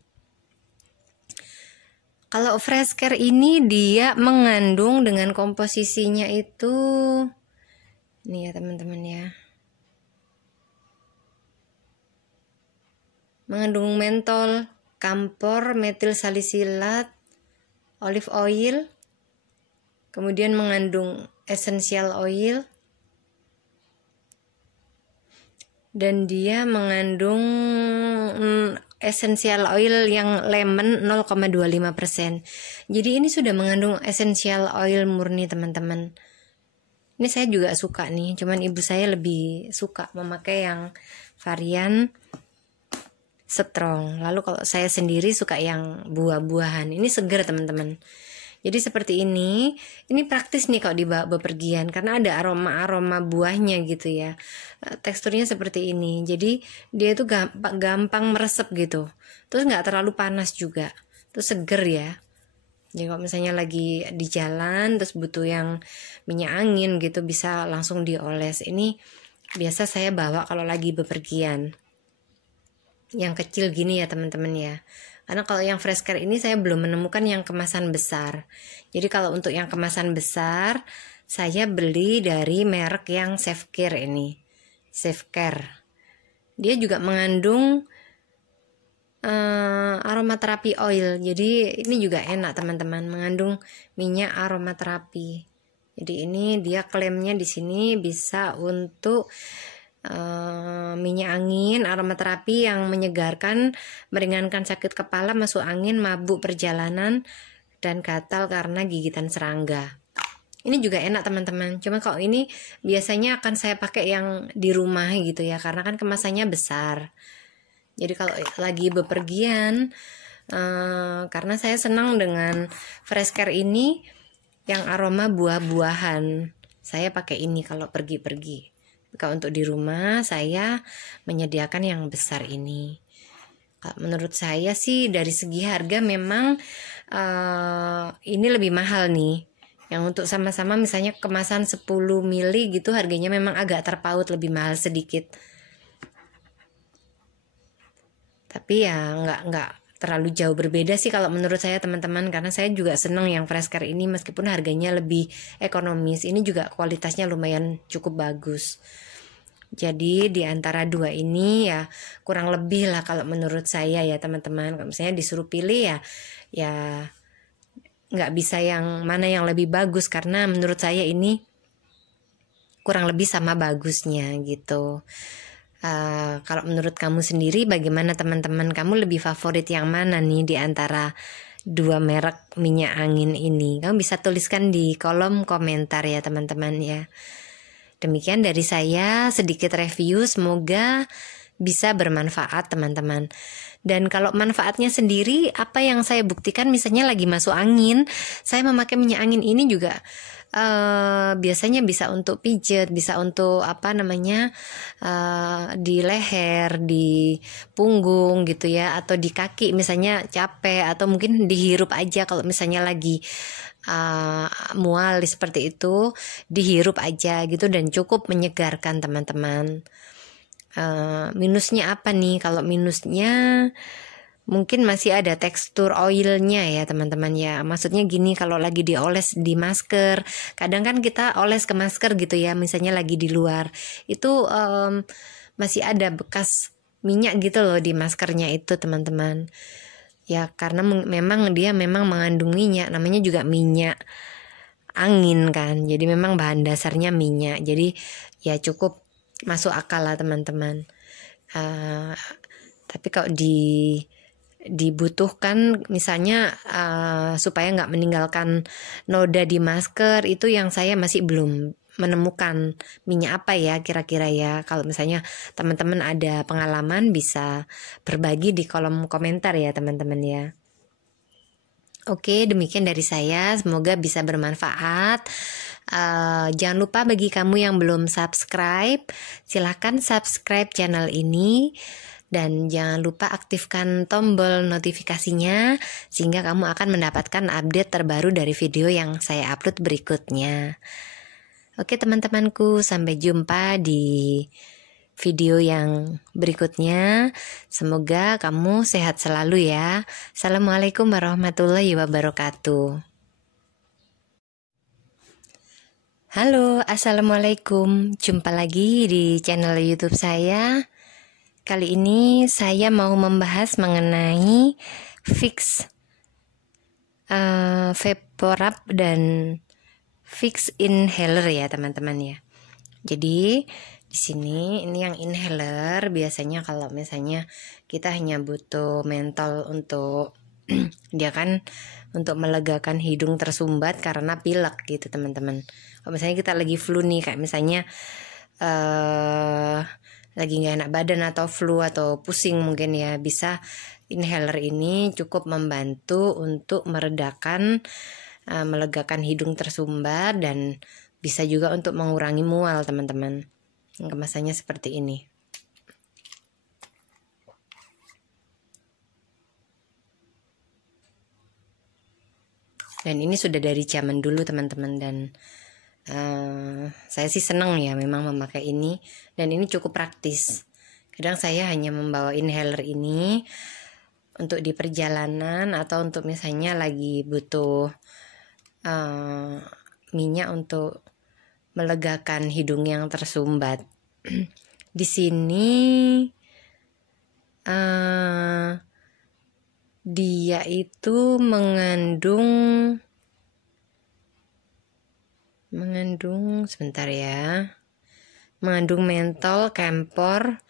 Kalau fresh care ini dia mengandung dengan komposisinya itu ini ya teman-teman ya, mengandung mentol, kampor, metil salisilat, olive oil, kemudian mengandung essential oil, dan dia mengandung essential oil yang lemon 0,25%. Jadi ini sudah mengandung essential oil murni teman-teman. Ini saya juga suka nih, cuman ibu saya lebih suka memakai yang varian strong. Lalu kalau saya sendiri suka yang buah-buahan. Ini segar teman-teman. Jadi seperti ini praktis nih kalau dibawa bepergian karena ada aroma-aroma buahnya gitu ya. Teksturnya seperti ini. Jadi dia itu gampang meresep gitu. Terus nggak terlalu panas juga. Terus seger ya. Jadi kalau misalnya lagi di jalan terus butuh yang minyak angin gitu bisa langsung dioles. Ini biasa saya bawa kalau lagi bepergian. Yang kecil gini ya teman-teman ya. Karena kalau yang fresh care ini saya belum menemukan yang kemasan besar. Jadi kalau untuk yang kemasan besar saya beli dari merek yang Safe Care ini. Safe Care. Dia juga mengandung aromaterapi oil. Jadi ini juga enak teman-teman, mengandung minyak aromaterapi. Jadi ini dia klaimnya di sini bisa untuk minyak angin, aromaterapi yang menyegarkan, meringankan sakit kepala, masuk angin, mabuk perjalanan, dan gatal karena gigitan serangga. Ini juga enak teman-teman. Cuma kalau ini biasanya akan saya pakai yang di rumah gitu ya, karena kan kemasannya besar. Jadi kalau lagi bepergian, karena saya senang dengan fresh care ini yang aroma buah-buahan, saya pakai ini kalau pergi-pergi. Kalau untuk di rumah saya menyediakan yang besar ini. Menurut saya sih dari segi harga memang ini lebih mahal nih. Yang untuk sama-sama misalnya kemasan 10 mili gitu harganya memang agak terpaut, lebih mahal sedikit. Tapi ya nggak terlalu jauh berbeda sih kalau menurut saya teman-teman, karena saya juga senang yang fresh care ini meskipun harganya lebih ekonomis. Ini juga kualitasnya lumayan cukup bagus. Jadi di antara dua ini ya kurang lebih lah kalau menurut saya ya teman-teman. Kalau misalnya disuruh pilih ya nggak bisa yang mana yang lebih bagus, karena menurut saya ini kurang lebih sama bagusnya gitu. Kalau menurut kamu sendiri bagaimana teman-teman? Kamu lebih favorit yang mana nih di antara dua merek minyak angin ini? Kamu bisa tuliskan di kolom komentar ya teman-teman ya. Demikian dari saya sedikit review, semoga bisa bermanfaat teman-teman. Dan kalau manfaatnya sendiri, apa yang saya buktikan misalnya lagi masuk angin, saya memakai minyak angin ini juga biasanya bisa untuk pijet, bisa untuk di leher, di punggung gitu ya, atau di kaki misalnya capek, atau mungkin dihirup aja kalau misalnya lagi mual seperti itu, dihirup aja gitu dan cukup menyegarkan teman-teman. Minusnya apa nih? Kalau minusnya mungkin masih ada tekstur oilnya ya teman-teman ya. Maksudnya gini, kalau lagi dioles di masker, kadang kan kita oles ke masker gitu ya, misalnya lagi di luar, itu masih ada bekas minyak gitu loh di maskernya itu teman-teman. Ya karena memang dia memang mengandung minyak, namanya juga minyak angin kan. Jadi memang bahan dasarnya minyak. Jadi ya cukup masuk akal lah teman-teman. Tapi kalau dibutuhkan misalnya supaya nggak meninggalkan noda di masker, itu yang saya masih belum menemukan minyak apa ya kira-kira ya. Kalau misalnya teman-teman ada pengalaman bisa berbagi di kolom komentar ya teman-teman ya. Oke, demikian dari saya. Semoga bisa bermanfaat. Jangan lupa bagi kamu yang belum subscribe, silahkan subscribe channel ini. Dan jangan lupa aktifkan tombol notifikasinya sehingga kamu akan mendapatkan update terbaru dari video yang saya upload berikutnya. Oke teman-temanku, sampai jumpa di video yang berikutnya. Semoga kamu sehat selalu ya. Assalamualaikum warahmatullahi wabarakatuh. Halo, assalamualaikum. Jumpa lagi di channel YouTube saya. Kali ini saya mau membahas mengenai Vicks VapoRub dan Vicks Inhaler ya teman-teman ya. Jadi di sini ini yang inhaler, biasanya kalau misalnya kita hanya butuh mentol untuk dia kan untuk melegakan hidung tersumbat karena pilek gitu teman-teman. Kalau misalnya kita lagi flu nih, kayak misalnya lagi nggak enak badan atau flu atau pusing mungkin ya, bisa inhaler ini cukup membantu untuk melegakan hidung tersumbat dan bisa juga untuk mengurangi mual teman-teman. Kemasannya seperti ini. Dan ini sudah dari zaman dulu teman-teman, dan saya sih senang ya memang memakai ini, dan ini cukup praktis. Kadang saya hanya membawa inhaler ini untuk di perjalanan atau untuk misalnya lagi butuh minyak untuk melegakan hidung yang tersumbat. Di sini dia itu mengandung sebentar ya, mengandung mentol, camphor.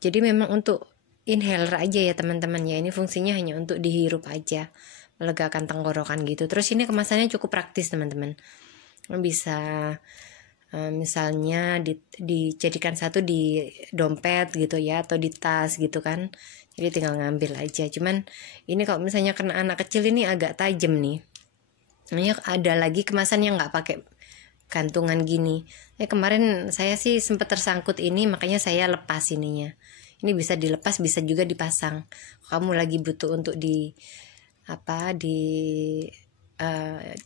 Jadi memang untuk inhaler aja ya teman-teman ya, ini fungsinya hanya untuk dihirup aja, melegakan tenggorokan gitu. Terus ini kemasannya cukup praktis teman-teman, bisa misalnya dijadikan satu di dompet gitu ya, atau di tas gitu kan, jadi tinggal ngambil aja. Cuman ini kalau misalnya kena anak kecil ini agak tajam nih. Ini ada lagi kemasan yang nggak pakai gantungan gini. Kemarin saya sih sempat tersangkut ini, makanya saya lepas ininya. Ini bisa dilepas, bisa juga dipasang. Kamu lagi butuh untuk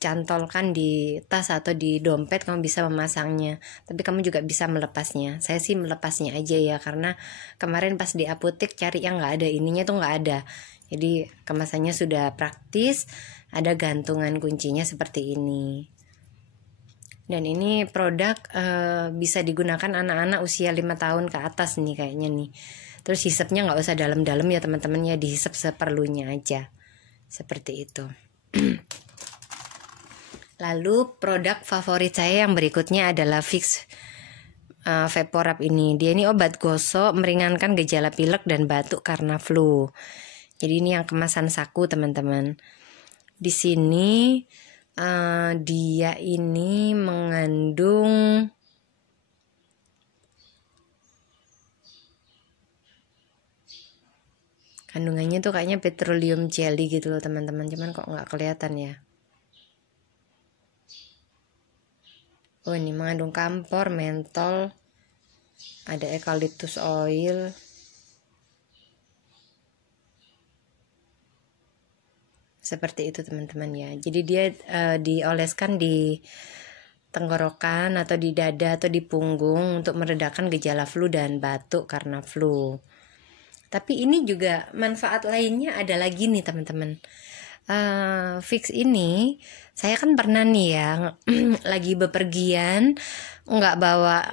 cantolkan di tas atau di dompet, kamu bisa memasangnya. Tapi kamu juga bisa melepasnya. Saya sih melepasnya aja ya, karena kemarin pas di apotek cari yang nggak ada ininya tuh nggak ada. Jadi kemasannya sudah praktis, ada gantungan kuncinya seperti ini. Dan ini produk bisa digunakan anak-anak usia 5 tahun ke atas nih kayaknya nih. Terus hisapnya nggak usah dalam-dalam ya teman-teman ya, dihisap seperlunya aja. Seperti itu. Lalu produk favorit saya yang berikutnya adalah Vicks VapoRub ini. Dia ini obat gosok meringankan gejala pilek dan batuk karena flu. Jadi ini yang kemasan saku teman-teman. Di sini dia ini mengandung kandungannya tuh kayaknya petroleum jelly gitu loh teman-teman, cuman kok nggak kelihatan ya. Oh, ini mengandung camphor, mentol, ada eucalyptus oil, seperti itu teman-teman ya. Jadi dia dioleskan di tenggorokan atau di dada atau di punggung untuk meredakan gejala flu dan batuk karena flu. Tapi ini juga manfaat lainnya ada lagi nih teman-teman. Fix ini saya kan pernah nih ya lagi bepergian nggak bawa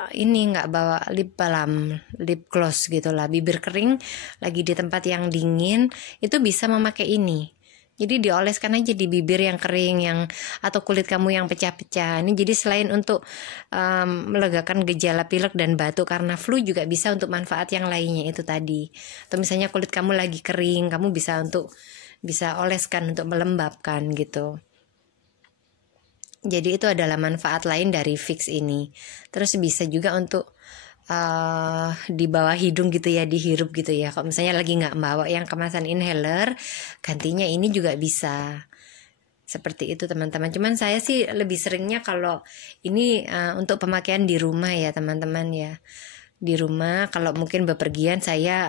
lip balm, lip gloss gitulah, bibir kering lagi di tempat yang dingin, itu bisa memakai ini. Jadi dioleskan aja di bibir yang kering atau kulit kamu yang pecah-pecah. Ini jadi selain untuk melegakan gejala pilek dan batuk karena flu, juga bisa untuk manfaat yang lainnya itu tadi. Atau misalnya kulit kamu lagi kering, kamu bisa oleskan untuk melembabkan gitu. Jadi itu adalah manfaat lain dari Fix ini. Terus bisa juga untuk di bawah hidung gitu ya, dihirup gitu ya. Kalau misalnya lagi nggak bawa yang kemasan inhaler, gantinya ini juga bisa. Seperti itu teman-teman. Cuman saya sih lebih seringnya kalau ini untuk pemakaian di rumah ya teman-teman ya. Di rumah kalau mungkin bepergian saya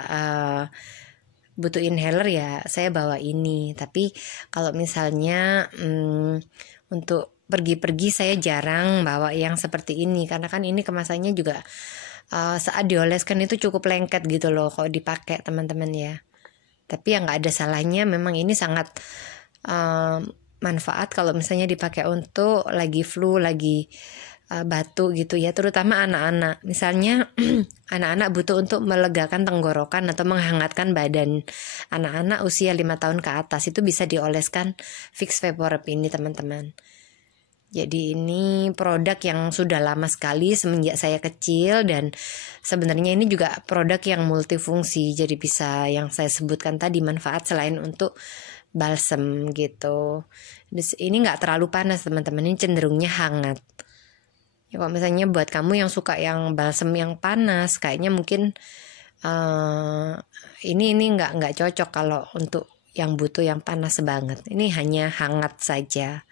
butuh inhaler ya saya bawa ini. Tapi kalau misalnya untuk pergi-pergi saya jarang bawa yang seperti ini, karena kan ini kemasannya juga saat dioleskan itu cukup lengket gitu loh kalau dipakai teman-teman ya. Tapi yang nggak ada salahnya, memang ini sangat manfaat kalau misalnya dipakai untuk lagi flu, lagi batuk gitu ya, terutama anak-anak. Misalnya anak-anak butuh untuk melegakan tenggorokan atau menghangatkan badan. Anak-anak usia 5 tahun ke atas itu bisa dioleskan Fix Vaporub ini teman-teman. Jadi ini produk yang sudah lama sekali semenjak saya kecil, dan sebenarnya ini juga produk yang multifungsi. Jadi bisa yang saya sebutkan tadi manfaat selain untuk balsem gitu. Ini nggak terlalu panas teman-teman, ini cenderungnya hangat. Ya, kalau misalnya buat kamu yang suka yang balsem yang panas, kayaknya mungkin ini nggak cocok kalau untuk yang butuh yang panas banget. Ini hanya hangat saja.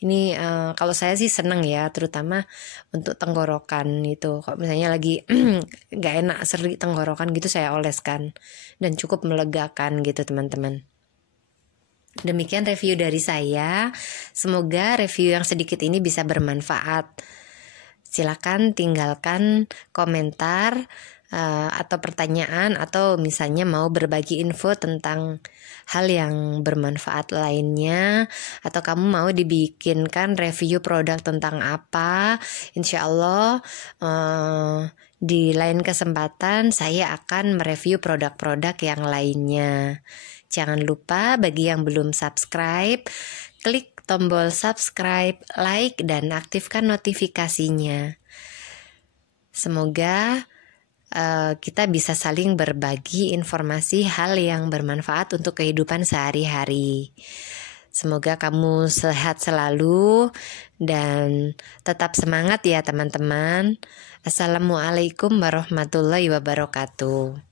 Ini kalau saya sih seneng ya, terutama untuk tenggorokan itu. Kalau misalnya lagi gak enak seri tenggorokan gitu, saya oleskan dan cukup melegakan gitu teman-teman. Demikian review dari saya. Semoga review yang sedikit ini bisa bermanfaat. Silakan tinggalkan komentar atau pertanyaan, atau misalnya mau berbagi info tentang hal yang bermanfaat lainnya, atau kamu mau dibikinkan review produk tentang apa. Insya Allah di lain kesempatan saya akan mereview produk-produk yang lainnya. Jangan lupa bagi yang belum subscribe, klik tombol subscribe, like, dan aktifkan notifikasinya. Semoga kita bisa saling berbagi informasi hal yang bermanfaat untuk kehidupan sehari-hari. Semoga kamu sehat selalu dan tetap semangat ya teman-teman. Assalamualaikum warahmatullahi wabarakatuh.